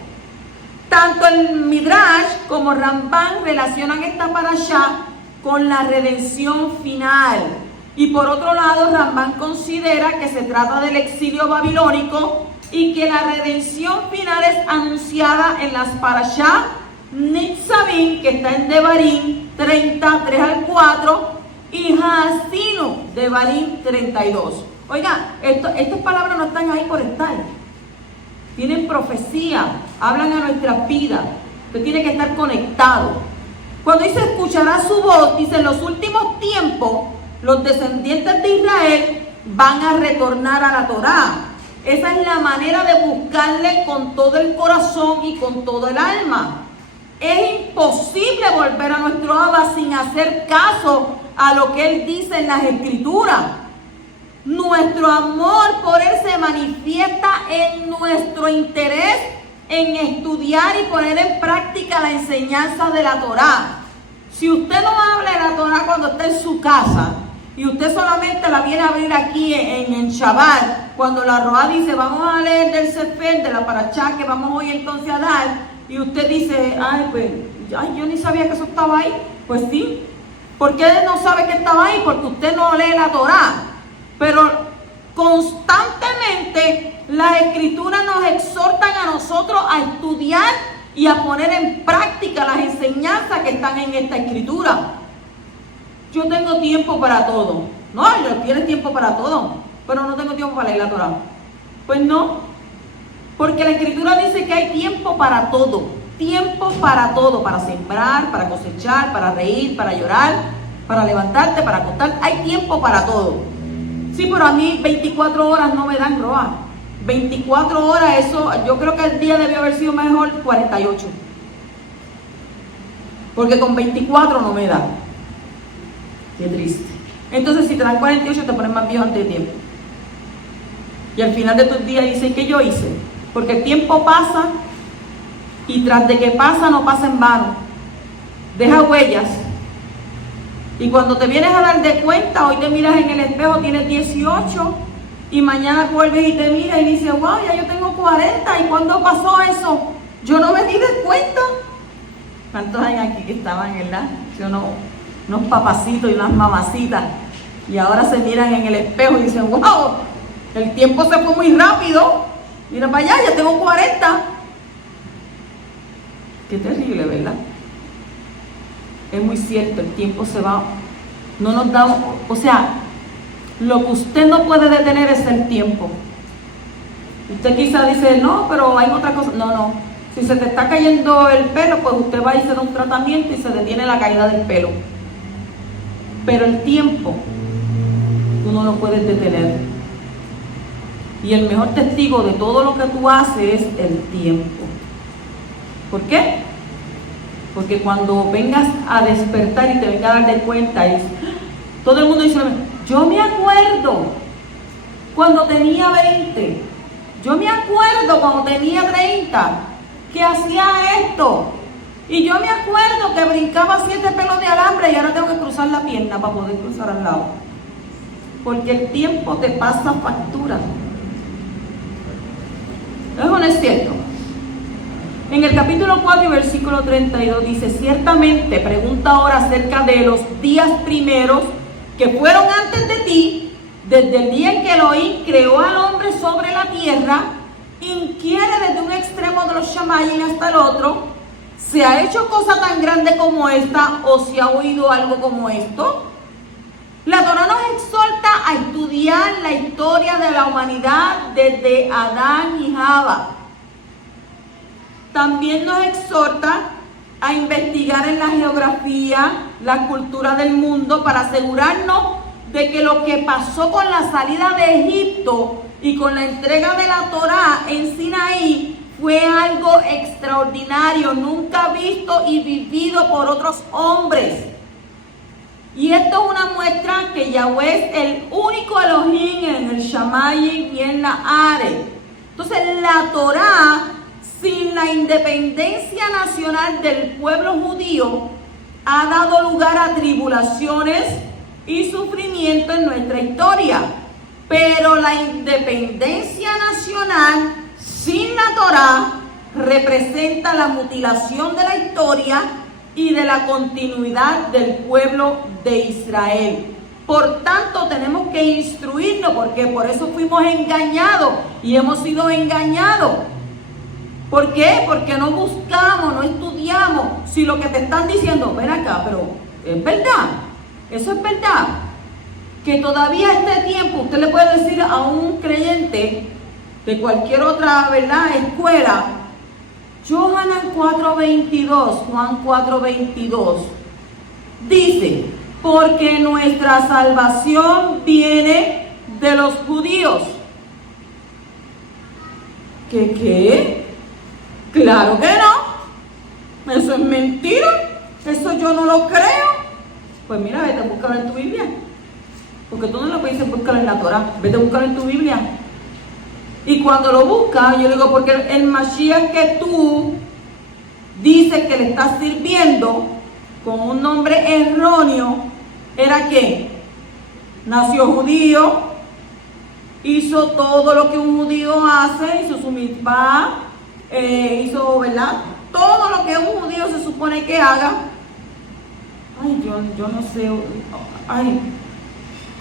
Tanto el Midrash como Rambán relacionan esta parashá con la redención final. Y por otro lado, Rambán considera que se trata del exilio babilónico y que la redención final es anunciada en las parashá Nitzavim, que está en Devarim 30, 3 al 4, y Hasinu, Devarim 32. Oiga, estas palabras no están ahí por estar. Tienen profecía, hablan a nuestras vidas. Usted tiene que estar conectado. Cuando dice escuchará su voz, dice en los últimos tiempos, los descendientes de Israel van a retornar a la Torá. Esa es la manera de buscarle con todo el corazón y con todo el alma. Es imposible volver a nuestro Abba sin hacer caso a lo que Él dice en las Escrituras. Nuestro amor por Él se manifiesta en nuestro interés en estudiar y poner en práctica la enseñanza de la Torá. Si usted no habla de la Torá cuando está en su casa y usted solamente la viene a abrir aquí en Shabbat, cuando la Roá dice vamos a leer del Sefer, de la Parashá que vamos hoy entonces a dar, y usted dice, yo ni sabía que eso estaba ahí. Pues sí. ¿Por qué no sabe que estaba ahí? Porque usted no lee la Torá. Pero constantemente las Escrituras nos exhortan a nosotros a estudiar y a poner en práctica las enseñanzas que están en esta Escritura. Yo tengo tiempo para todo. No, yo tiene tiempo para todo, pero no tengo tiempo para leer la Torá. Pues no, porque la Escritura dice que hay tiempo para todo. Tiempo para todo, para sembrar, para cosechar, para reír, para llorar, para levantarte, para acostar. Hay tiempo para todo. Sí, pero a mí 24 horas no me dan roa. 24 horas, eso, yo creo que el día debió haber sido mejor 48. Porque con 24 no me da. Qué triste. Entonces, si te dan 48, te pones más viejo antes de tiempo. Y al final de tus días dices, ¿qué yo hice? Porque el tiempo pasa y tras de que pasa, no pasa en vano. Deja huellas. Y cuando te vienes a dar de cuenta, hoy te miras en el espejo, tienes 18, y mañana vuelves y te miras y dices, wow, ya yo tengo 40, ¿y cuándo pasó eso? Yo no me di de cuenta. ¿Cuántos hay aquí que estaban, verdad? Yo unos papacitos y unas mamacitas, y ahora se miran en el espejo y dicen, wow, El tiempo se fue muy rápido. Mira para allá, ya tengo 40. Qué terrible, ¿verdad? Es muy cierto, el tiempo se va. No nos damos, o sea, lo que usted no puede detener es el tiempo. Usted quizá dice, no, pero hay otra cosa. No, no. Si se te está cayendo el pelo, pues usted va a hacer un tratamiento y se detiene la caída del pelo. Pero el tiempo, tú no lo puedes detener. Y el mejor testigo de todo lo que tú haces es el tiempo. ¿Por qué? Porque cuando vengas a despertar y te vengas a dar de cuenta, todo el mundo dice, yo me acuerdo cuando tenía 20, yo me acuerdo cuando tenía 30, que hacía esto, y yo me acuerdo que brincaba 7 pelos de alambre y ahora tengo que cruzar la pierna para poder cruzar al lado. Porque el tiempo te pasa factura. ¿Eso no es cierto? En el capítulo 4 y versículo 32 dice, ciertamente, pregunta ahora acerca de los días primeros que fueron antes de ti, desde el día en que Elohim creó al hombre sobre la tierra, inquiere desde un extremo de los Shamayim hasta el otro, ¿se ha hecho cosa tan grande como esta o se ha oído algo como esto? La Torá nos exhorta a estudiar la historia de la humanidad desde Adán y Java. También nos exhorta a investigar en la geografía, la cultura del mundo, para asegurarnos de que lo que pasó con la salida de Egipto y con la entrega de la Torá en Sinaí fue algo extraordinario, nunca visto y vivido por otros hombres. Y esto es una muestra que Yahweh es el único Elohim en el Shamayim y en la Are. Entonces la Torá, sin la independencia nacional del pueblo judío, ha dado lugar a tribulaciones y sufrimiento en nuestra historia. Pero la independencia nacional sin la Torá representa la mutilación de la historia y de la continuidad del pueblo de Israel. Por tanto, tenemos que instruirnos, porque por eso fuimos engañados y hemos sido engañados. ¿Por qué? Porque no buscamos, no estudiamos. Si lo que te están diciendo, ven acá, pero es verdad, eso es verdad. Que todavía este tiempo usted le puede decir a un creyente de cualquier otra, ¿verdad?, escuela, Yohanan 4:22, Juan 4:22, dice, porque nuestra salvación viene de los judíos. ¿Qué? Claro que no. Eso es mentira. Eso yo no lo creo. Pues mira, vete a buscarlo en tu Biblia. Porque tú no lo puedes buscar en la Torah. Vete a buscarlo en tu Biblia. Y cuando lo buscas, yo digo, porque el Mashiach que tú dices que le estás sirviendo con un nombre erróneo, ¿era qué? Nació judío, hizo todo lo que un judío hace, hizo su mitzvah, hizo, ¿verdad?, todo lo que un judío se supone que haga. Ay, yo no sé, ay,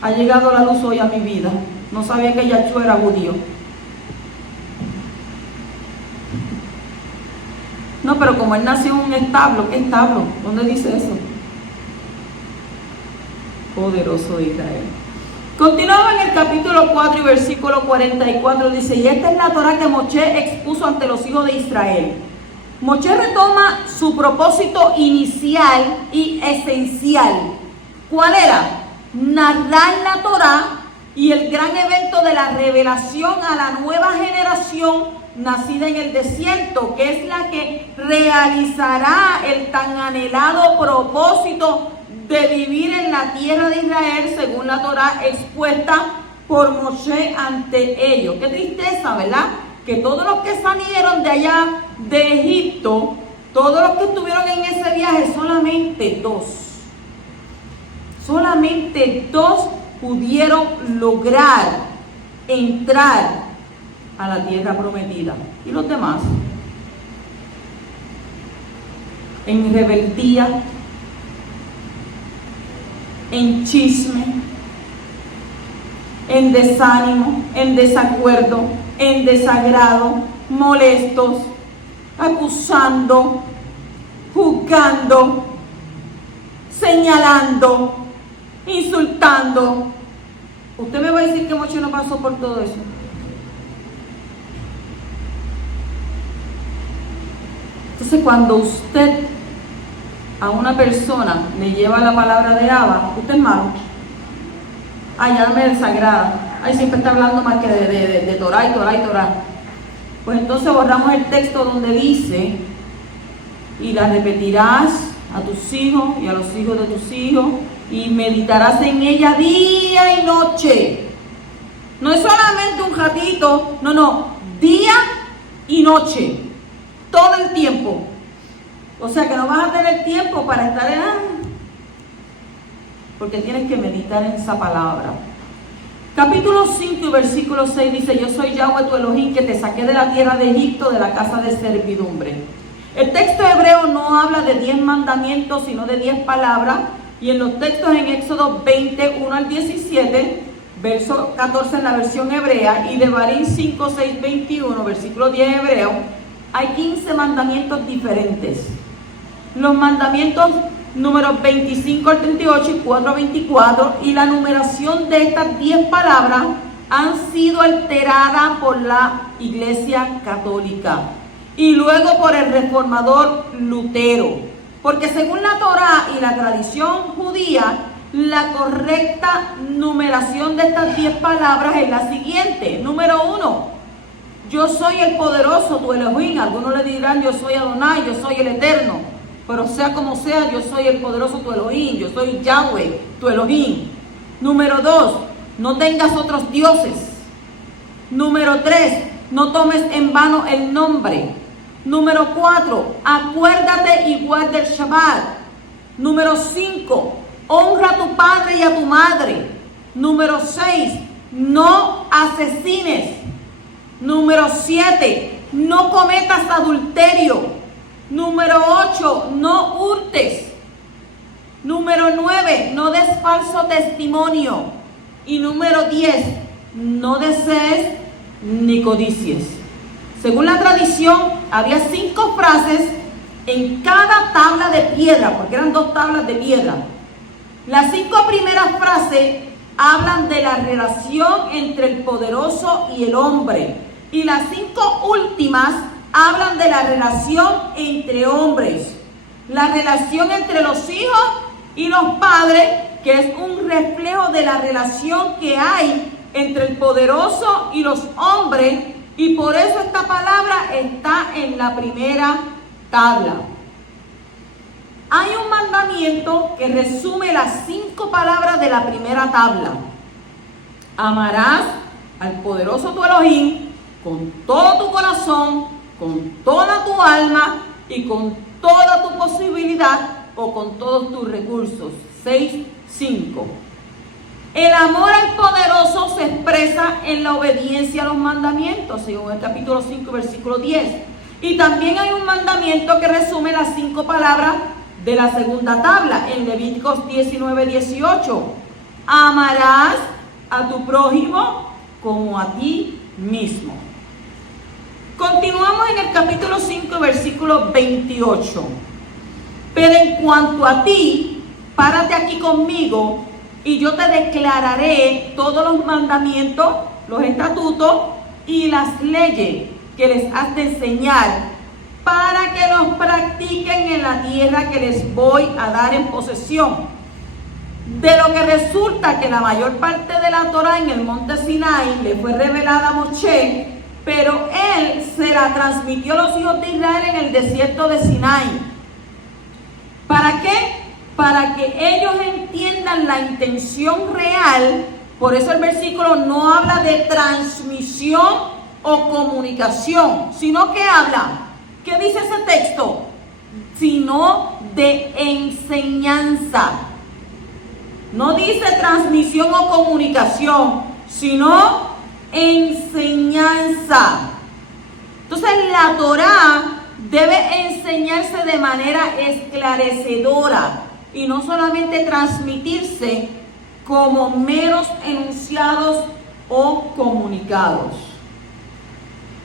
ha llegado la luz hoy a mi vida. No sabía que Yahshua era judío. No, pero como él nació en un establo, ¿qué establo? ¿Dónde dice eso? Poderoso de Israel. Continuamos en el capítulo 4 y versículo 44, dice, y esta es la Torá que Moshe expuso ante los hijos de Israel. Moshe retoma su propósito inicial y esencial. ¿Cuál era? Narrar la Torá y el gran evento de la revelación a la nueva generación nacida en el desierto, que es la que realizará el tan anhelado propósito de vivir en la tierra de Israel según la Torá expuesta por Moshe ante ellos. Qué tristeza, ¿verdad? Que todos los que salieron de allá de Egipto, todos los que estuvieron en ese viaje, solamente dos pudieron lograr entrar a la tierra prometida. ¿Y los demás? En rebeldía, en chisme, en desánimo, en desacuerdo, en desagrado, molestos, acusando, juzgando, señalando, insultando. Usted me va a decir que Mochi no pasó por todo eso. Entonces, cuando usted a una persona le lleva la palabra de Abba, usted es malo. Ay, ya me desagrada. Ay, siempre está hablando más que de Torah y Torah y Torah. Pues entonces borramos el texto donde dice: y la repetirás a tus hijos y a los hijos de tus hijos, y meditarás en ella día y noche. No es solamente un ratito, no, día y noche, todo el tiempo. O sea que no vas a tener tiempo para estar en... porque tienes que meditar en esa palabra. Capítulo 5 y versículo 6 dice: yo soy Yahweh tu Elohim, que te saqué de la tierra de Egipto, de la casa de servidumbre. El texto hebreo no habla de 10 mandamientos, sino de 10 palabras. Y en los textos en Éxodo 20, 1 al 17, verso 14 en la versión hebrea, y de Devarim 5, 6, 21, versículo 10 hebreo, hay 15 mandamientos diferentes. Los mandamientos números 25 al 38 y 4 a 24, y la numeración de estas 10 palabras han sido alteradas por la Iglesia Católica y luego por el reformador Lutero, porque según la Torá y la tradición judía, la correcta numeración de estas 10 palabras es la siguiente. Número 1, yo soy el poderoso, tu Elohim. Algunos le dirán: yo soy Adonai, yo soy el eterno. Pero sea como sea, yo soy el poderoso, tu Elohim. Yo soy Yahweh, tu Elohim. Número 2, no tengas otros dioses. Número 3, no tomes en vano el nombre. Número 4, acuérdate y guarda el Shabbat. Número 5, honra a tu padre y a tu madre. Número 6, no asesines. Número 7, no cometas adulterio. Número 8, no hurtes. Número 9, no des falso testimonio. Y número 10, no desees ni codicies. Según la tradición, había 5 frases en cada tabla de piedra, porque eran 2 tablas de piedra. Las 5 primeras frases hablan de la relación entre el poderoso y el hombre. Y las 5 últimas hablan de la relación entre hombres. La relación entre los hijos y los padres, que es un reflejo de la relación que hay entre el poderoso y los hombres. Y por eso esta palabra está en la primera tabla. Hay un mandamiento que resume las 5 palabras de la primera tabla. Amarás al poderoso tu Elohim con todo tu corazón, con toda tu alma y con toda tu posibilidad o con todos tus recursos. 6:5. El amor al poderoso se expresa en la obediencia a los mandamientos, según el capítulo 5, versículo 10. Y también hay un mandamiento que resume las 5 palabras de la segunda tabla, en Levíticos 19:18. Amarás a tu prójimo como a ti mismo. Continuamos en el capítulo 5, versículo 28. Pero en cuanto a ti, párate aquí conmigo, y yo te declararé todos los mandamientos, los estatutos y las leyes que les has de enseñar, para que los practiquen en la tierra que les voy a dar en posesión. De lo que resulta que la mayor parte de la Torá en el monte Sinai le fue revelada a Moshe, pero él se la transmitió a los hijos de Israel en el desierto de Sinai. ¿Para qué? Para que ellos entiendan la intención real. Por eso el versículo no habla de transmisión o comunicación, sino que habla, ¿qué dice ese texto? Sino de enseñanza. No dice transmisión o comunicación, sino enseñanza. Entonces la Torá debe enseñarse de manera esclarecedora y no solamente transmitirse como meros enunciados o comunicados.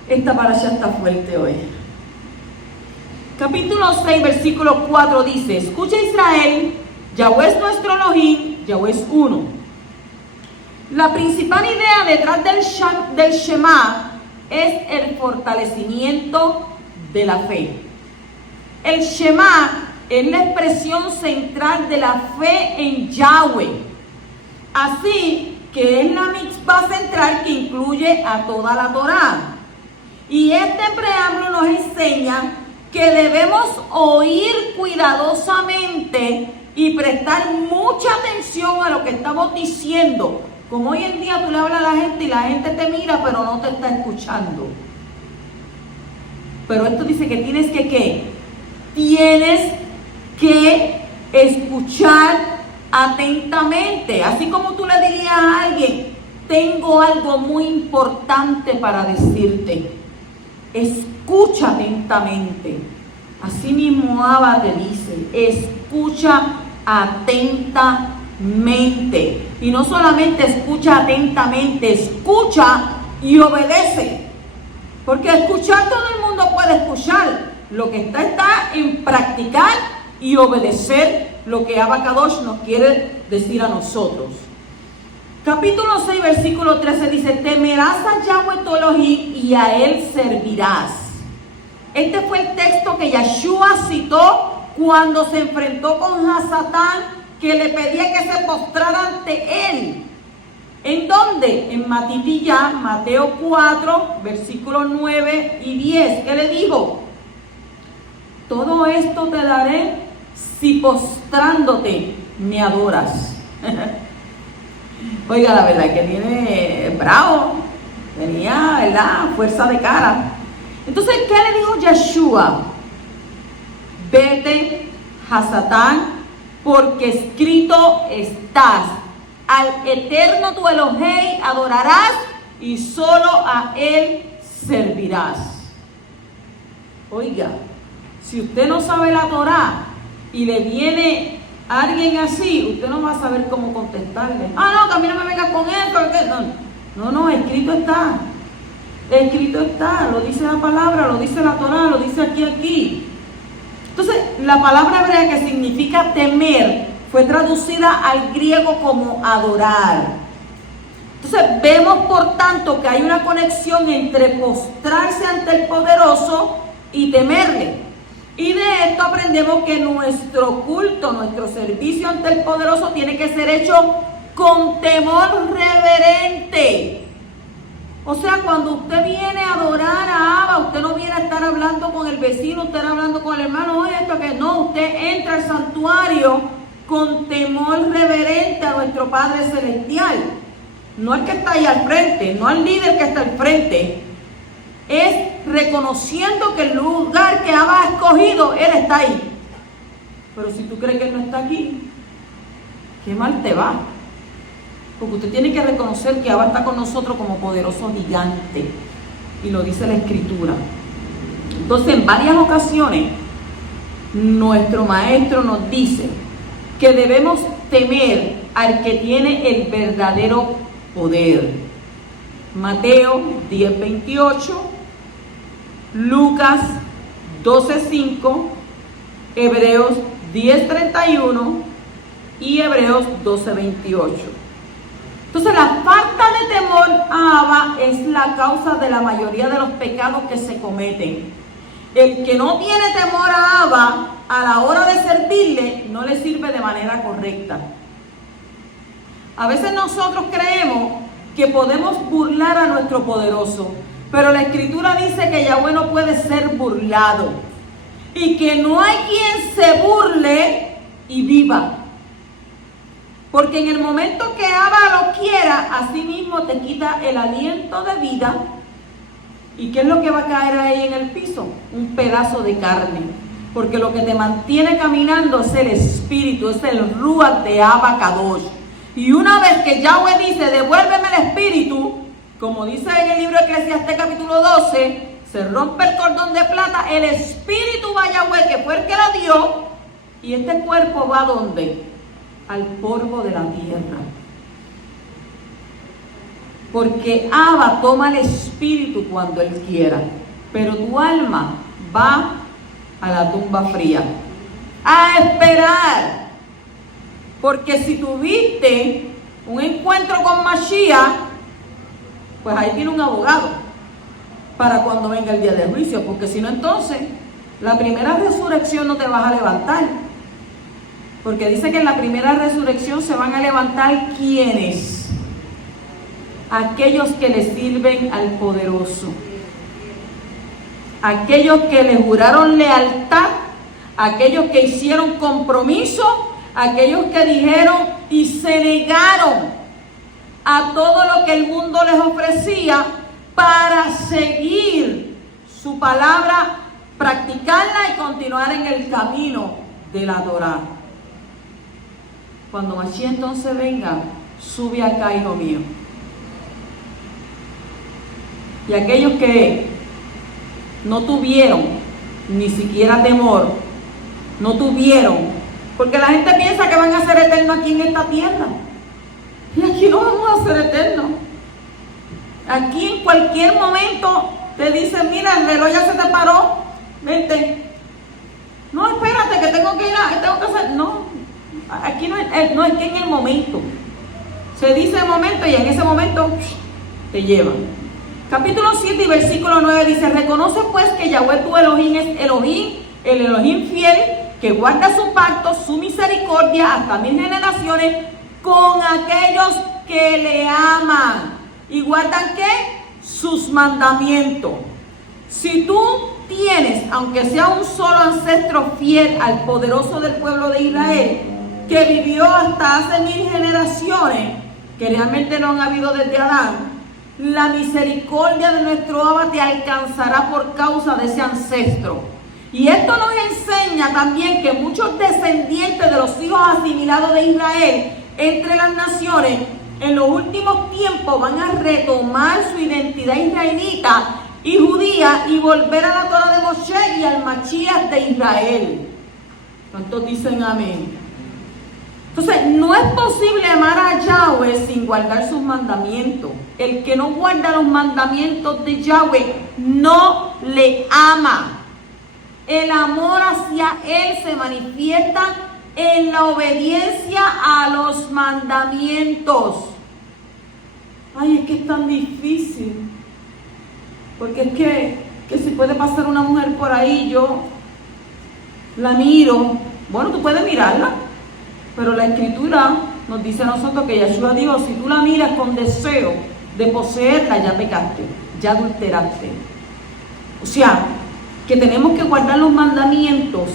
Esta parasha está fuerte hoy. Capítulo 6, versículo 4 dice: escucha Israel, Yahweh es nuestro Elohim, Yahweh es uno. La principal idea detrás del Shema es el fortalecimiento de la fe. El Shema es la expresión central de la fe en Yahweh. Así que es la mitzvah central que incluye a toda la Torá. Y este preámbulo nos enseña que debemos oír cuidadosamente y prestar mucha atención a lo que estamos diciendo. Como hoy en día tú le hablas a la gente y la gente te mira pero no te está escuchando. Pero esto dice que tienes que ¿qué? Tienes que escuchar atentamente. Así como tú le dirías a alguien: tengo algo muy importante para decirte. Escucha atentamente. Así mismo Abba te dice: escucha atentamente. Y no solamente escucha atentamente, escucha y obedece. Porque escuchar todo el mundo puede escuchar. Lo que está en practicar y obedecer lo que Abba Kadosh nos quiere decir a nosotros. Capítulo 6, versículo 13 dice: temerás a Yahweh tu Elohim y a él servirás. Este fue el texto que Yeshua citó cuando se enfrentó con Hasatán, que le pedía que se postrara ante él. ¿En dónde? En Matitiyá, Mateo 4, versículos 9 y 10. Él le dijo: todo esto te daré si postrándote me adoras. Oiga, la verdad que viene bravo, tenía, ¿verdad?, fuerza de cara. Entonces, ¿qué le dijo Yeshua? Vete, Hasatán, porque escrito estás: al Eterno tu Elohei adorarás y solo a él servirás. Oiga, si usted no sabe la Torá y le viene alguien así, usted no va a saber cómo contestarle. No, que a mí no me vengas con esto. No, escrito está. Escrito está, lo dice la palabra, lo dice la Torá, lo dice aquí. Entonces, la palabra hebrea que significa temer fue traducida al griego como adorar. Entonces, vemos por tanto que hay una conexión entre postrarse ante el poderoso y temerle. Y de esto aprendemos que nuestro culto, nuestro servicio ante el poderoso tiene que ser hecho con temor reverente. O sea, cuando usted viene a adorar a Abba, usted no viene a estar hablando con el vecino, usted está hablando con el hermano, oye, esto que no, usted entra al santuario con temor reverente a nuestro Padre Celestial. No el que está ahí al frente, no al líder que está al frente. Es reconociendo que el lugar que Abba ha escogido, Él está ahí. Pero si tú crees que Él no está aquí, qué mal te va. Porque usted tiene que reconocer que Abba está con nosotros como poderoso gigante. Y lo dice la Escritura. Entonces, en varias ocasiones, nuestro Maestro nos dice que debemos temer al que tiene el verdadero poder. Mateo 10:28, Lucas 12:5, Hebreos 10:31 y Hebreos 12:28. Entonces, la falta de temor a Abba es la causa de la mayoría de los pecados que se cometen. El que no tiene temor a Abba, a la hora de servirle, no le sirve de manera correcta. A veces nosotros creemos que podemos burlar a nuestro poderoso, pero la Escritura dice que Yahweh no puede ser burlado y que no hay quien se burle y viva. Porque en el momento que Abba lo quiera, así mismo te quita el aliento de vida. ¿Y qué es lo que va a caer ahí en el piso? Un pedazo de carne. Porque lo que te mantiene caminando es el espíritu, es el ruach de Abba Kadosh. Y una vez que Yahweh dice, devuélveme el espíritu, como dice en el libro de Eclesiastés capítulo 12, se rompe el cordón de plata, el espíritu va a Yahweh, que fue el que lo dio, y este cuerpo va ¿a dónde? Al polvo de la tierra. porque Abba toma el espíritu cuando Él quiera, pero tu alma va a la tumba fría, a esperar, porque si tuviste un encuentro con Mashiach, pues ahí tiene un abogado para cuando venga el día del juicio, porque si no, entonces la primera resurrección no te vas a levantar, porque dice que en la primera resurrección se van a levantar ¿quiénes? Aquellos que le sirven al poderoso, aquellos que le juraron lealtad, aquellos que hicieron compromiso, aquellos que dijeron y se negaron a todo lo que el mundo les ofrecía para seguir su palabra, practicarla y continuar en el camino de la Torá. Cuando Mashiach entonces venga, sube acá, hijo mío. Y aquellos que no tuvieron ni siquiera temor, no tuvieron, porque la gente piensa que van a ser eternos aquí en esta tierra. Y aquí no vamos a ser eternos. Aquí en cualquier momento te dicen, mira, el reloj ya se te paró, vente. No, espérate, que tengo que ir tengo que hacer. No, aquí no es que en el momento. Se dice el momento y en ese momento te llevan. Capítulo 7 y versículo 9 dice, reconoce pues que Yahweh tu Elohim es Elohim, el Elohim fiel, que guarda su pacto, su misericordia hasta 1000 generaciones con aquellos que le aman y guardan ¿qué? Sus mandamientos. Si tú tienes, aunque sea un solo ancestro fiel al poderoso del pueblo de Israel, que vivió hasta hace 1000 generaciones, que realmente no han habido desde Adán, la misericordia de nuestro Abba te alcanzará por causa de ese ancestro. Y esto nos enseña también que muchos descendientes de los hijos asimilados de Israel entre las naciones en los últimos tiempos van a retomar su identidad israelita y judía y volver a la Torah de Moshe y al Mashiach de Israel. ¿Cuántos dicen amén? Entonces, no es posible amar a Yahweh sin guardar sus mandamientos. El que no guarda los mandamientos de Yahweh no le ama. El amor hacia Él se manifiesta en la obediencia a los mandamientos. Ay, es que es tan difícil. Porque es que si puede pasar una mujer por ahí, yo la miro. Bueno, tú puedes mirarla. Pero la Escritura nos dice a nosotros que Yeshua dijo, si tú la miras con deseo de poseerla, ya pecaste, ya adulteraste. O sea, que tenemos que guardar los mandamientos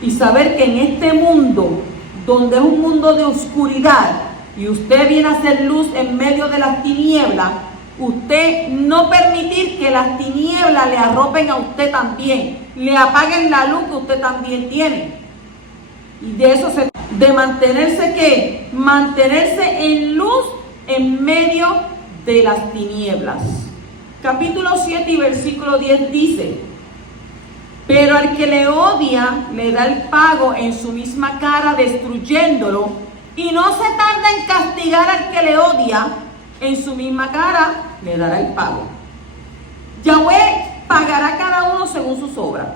y saber que en este mundo, donde es un mundo de oscuridad, y usted viene a ser luz en medio de las tinieblas, usted no permitir que las tinieblas le arropen a usted también, le apaguen la luz que usted también tiene. Y de eso se trata, de mantenerse ¿qué? Mantenerse en luz en medio de las tinieblas. Capítulo 7 y versículo 10 dice, pero al que le odia le da el pago en su misma cara destruyéndolo, y no se tarda en castigar al que le odia, en su misma cara le dará el pago. Yahweh pagará a cada uno según sus obras.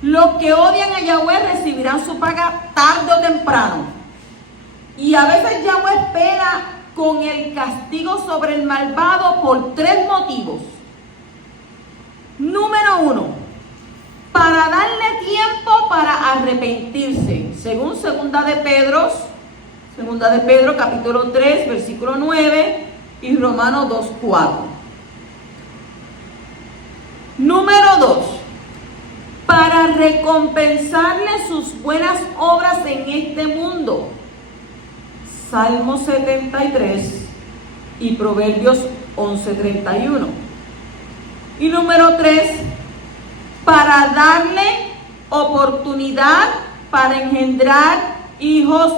Los que odian a Yahweh recibirán su paga tarde o temprano. Y a veces Yahweh espera con el castigo sobre el malvado por 3 motivos. Número 1, para darle tiempo para arrepentirse. Según Segunda de Pedro capítulo 3, versículo 9 y Romanos 2:4. Número 2, para recompensarle sus buenas obras en este mundo. Salmo 73 y Proverbios 11:31. Y número 3, para darle oportunidad para engendrar hijos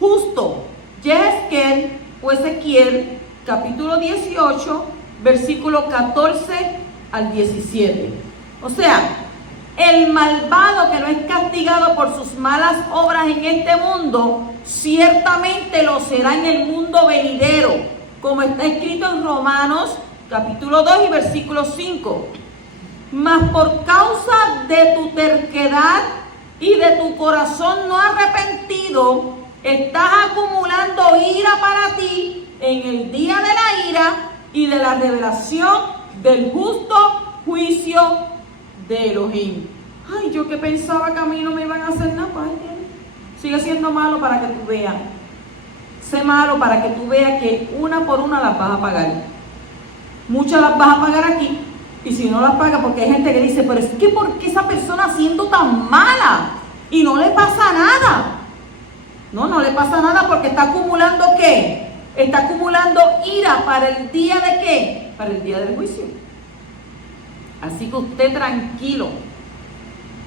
justos. Yehezkel o Ezequiel, capítulo 18, versículo 14 al 17. O sea, el malvado que no es castigado por sus malas obras en este mundo, ciertamente lo será en el mundo venidero. como está escrito en Romanos capítulo 2 y versículo 5. Mas por causa de tu terquedad y de tu corazón no arrepentido, estás acumulando ira para ti en el día de la ira y de la revelación del justo juicio de Elohim. Ay, yo que pensaba que a mí no me iban a hacer nada. Sigue siendo malo para que tú veas. Sé malo para que tú veas que una por una las vas a pagar. Muchas las vas a pagar aquí. Y si no las pagas, porque hay gente que dice, pero es que ¿por qué esa persona siendo tan mala? Y no le pasa nada. No le pasa nada porque está acumulando ¿qué? Está acumulando ira para el día de ¿qué? Para el día del juicio. Así que usted tranquilo.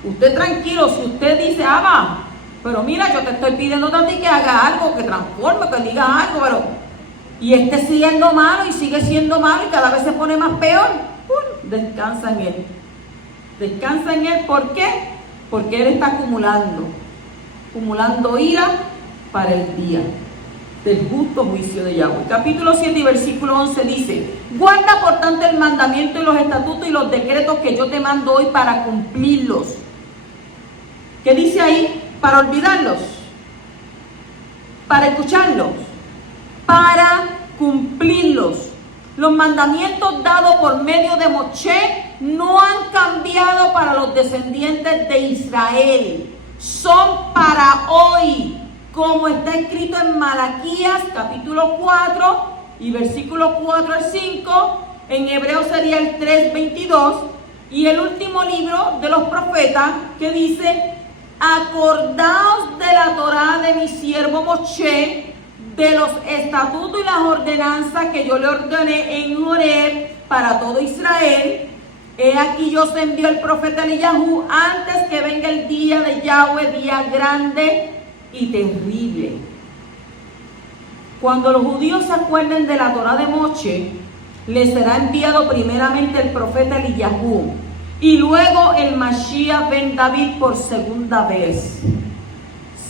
Usted tranquilo, si usted dice, va, pero mira, yo te estoy pidiendo a ti que haga algo, que transforme, que diga algo, pero... Y siendo malo y sigue siendo malo y cada vez se pone más peor. Descansa en él. Descansa en él, ¿por qué? Porque él está acumulando ira para el día del justo juicio de Yahweh. Capítulo 7 y versículo 11 dice: guarda por tanto el mandamiento y los estatutos y los decretos que yo te mando hoy para cumplirlos. ¿Qué dice ahí? Para olvidarlos, para escucharlos, para cumplirlos. Los mandamientos dados por medio de Moshe no han cambiado para los descendientes de Israel. Son para hoy, como está escrito en Malaquías capítulo 4 y versículos 4 al 5. En hebreo sería el 3:22. Y el último libro de los profetas que dice: acordaos de la Torá de mi siervo Moshe, de los estatutos y las ordenanzas que yo le ordené en Horeb para todo Israel. He aquí yo os envío el profeta Eliyahu antes que venga el día de Yahweh, día grande y terrible. Cuando los judíos se acuerden de la Torá de Moshe, les será enviado primeramente el profeta Eliyahu y luego el Mashiach ben David por segunda vez.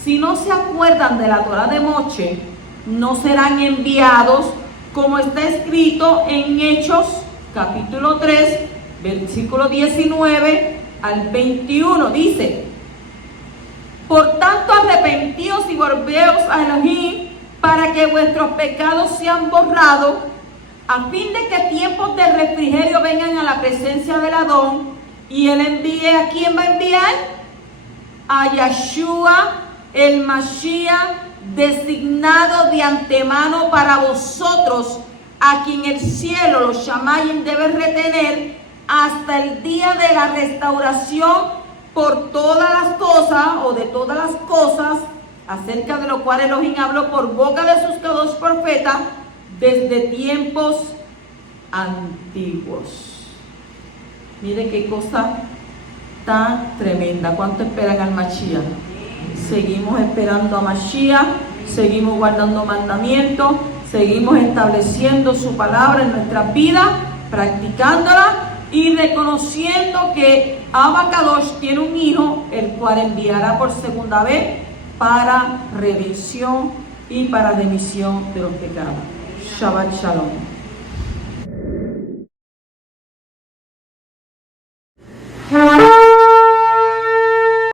Si no se acuerdan de la Torá de Moshe, no serán enviados, como está escrito en Hechos capítulo 3 versículo 19 al 21. Dice: por tanto arrepentíos y volveos a Elohim para que vuestros pecados sean borrados, a fin de que tiempos de refrigerio vengan a la presencia del Adón, y él envíe. ¿A quién va a enviar? A Yeshua el Mashiach, designado de antemano para vosotros, a quien el cielo, los Shamayim, debe retener hasta el día de la restauración por todas las cosas, o de todas las cosas, acerca de lo cual Elohim habló por boca de sus dos profetas desde tiempos antiguos. Mire qué cosa tan tremenda. ¿Cuánto esperan al Mashiach? Seguimos esperando a Mashiach, seguimos guardando mandamientos, seguimos estableciendo su palabra en nuestras vidas, practicándola y reconociendo que Abba Kadosh tiene un hijo, el cual enviará por segunda vez para redención y para remisión de los pecados. Shabbat Shalom.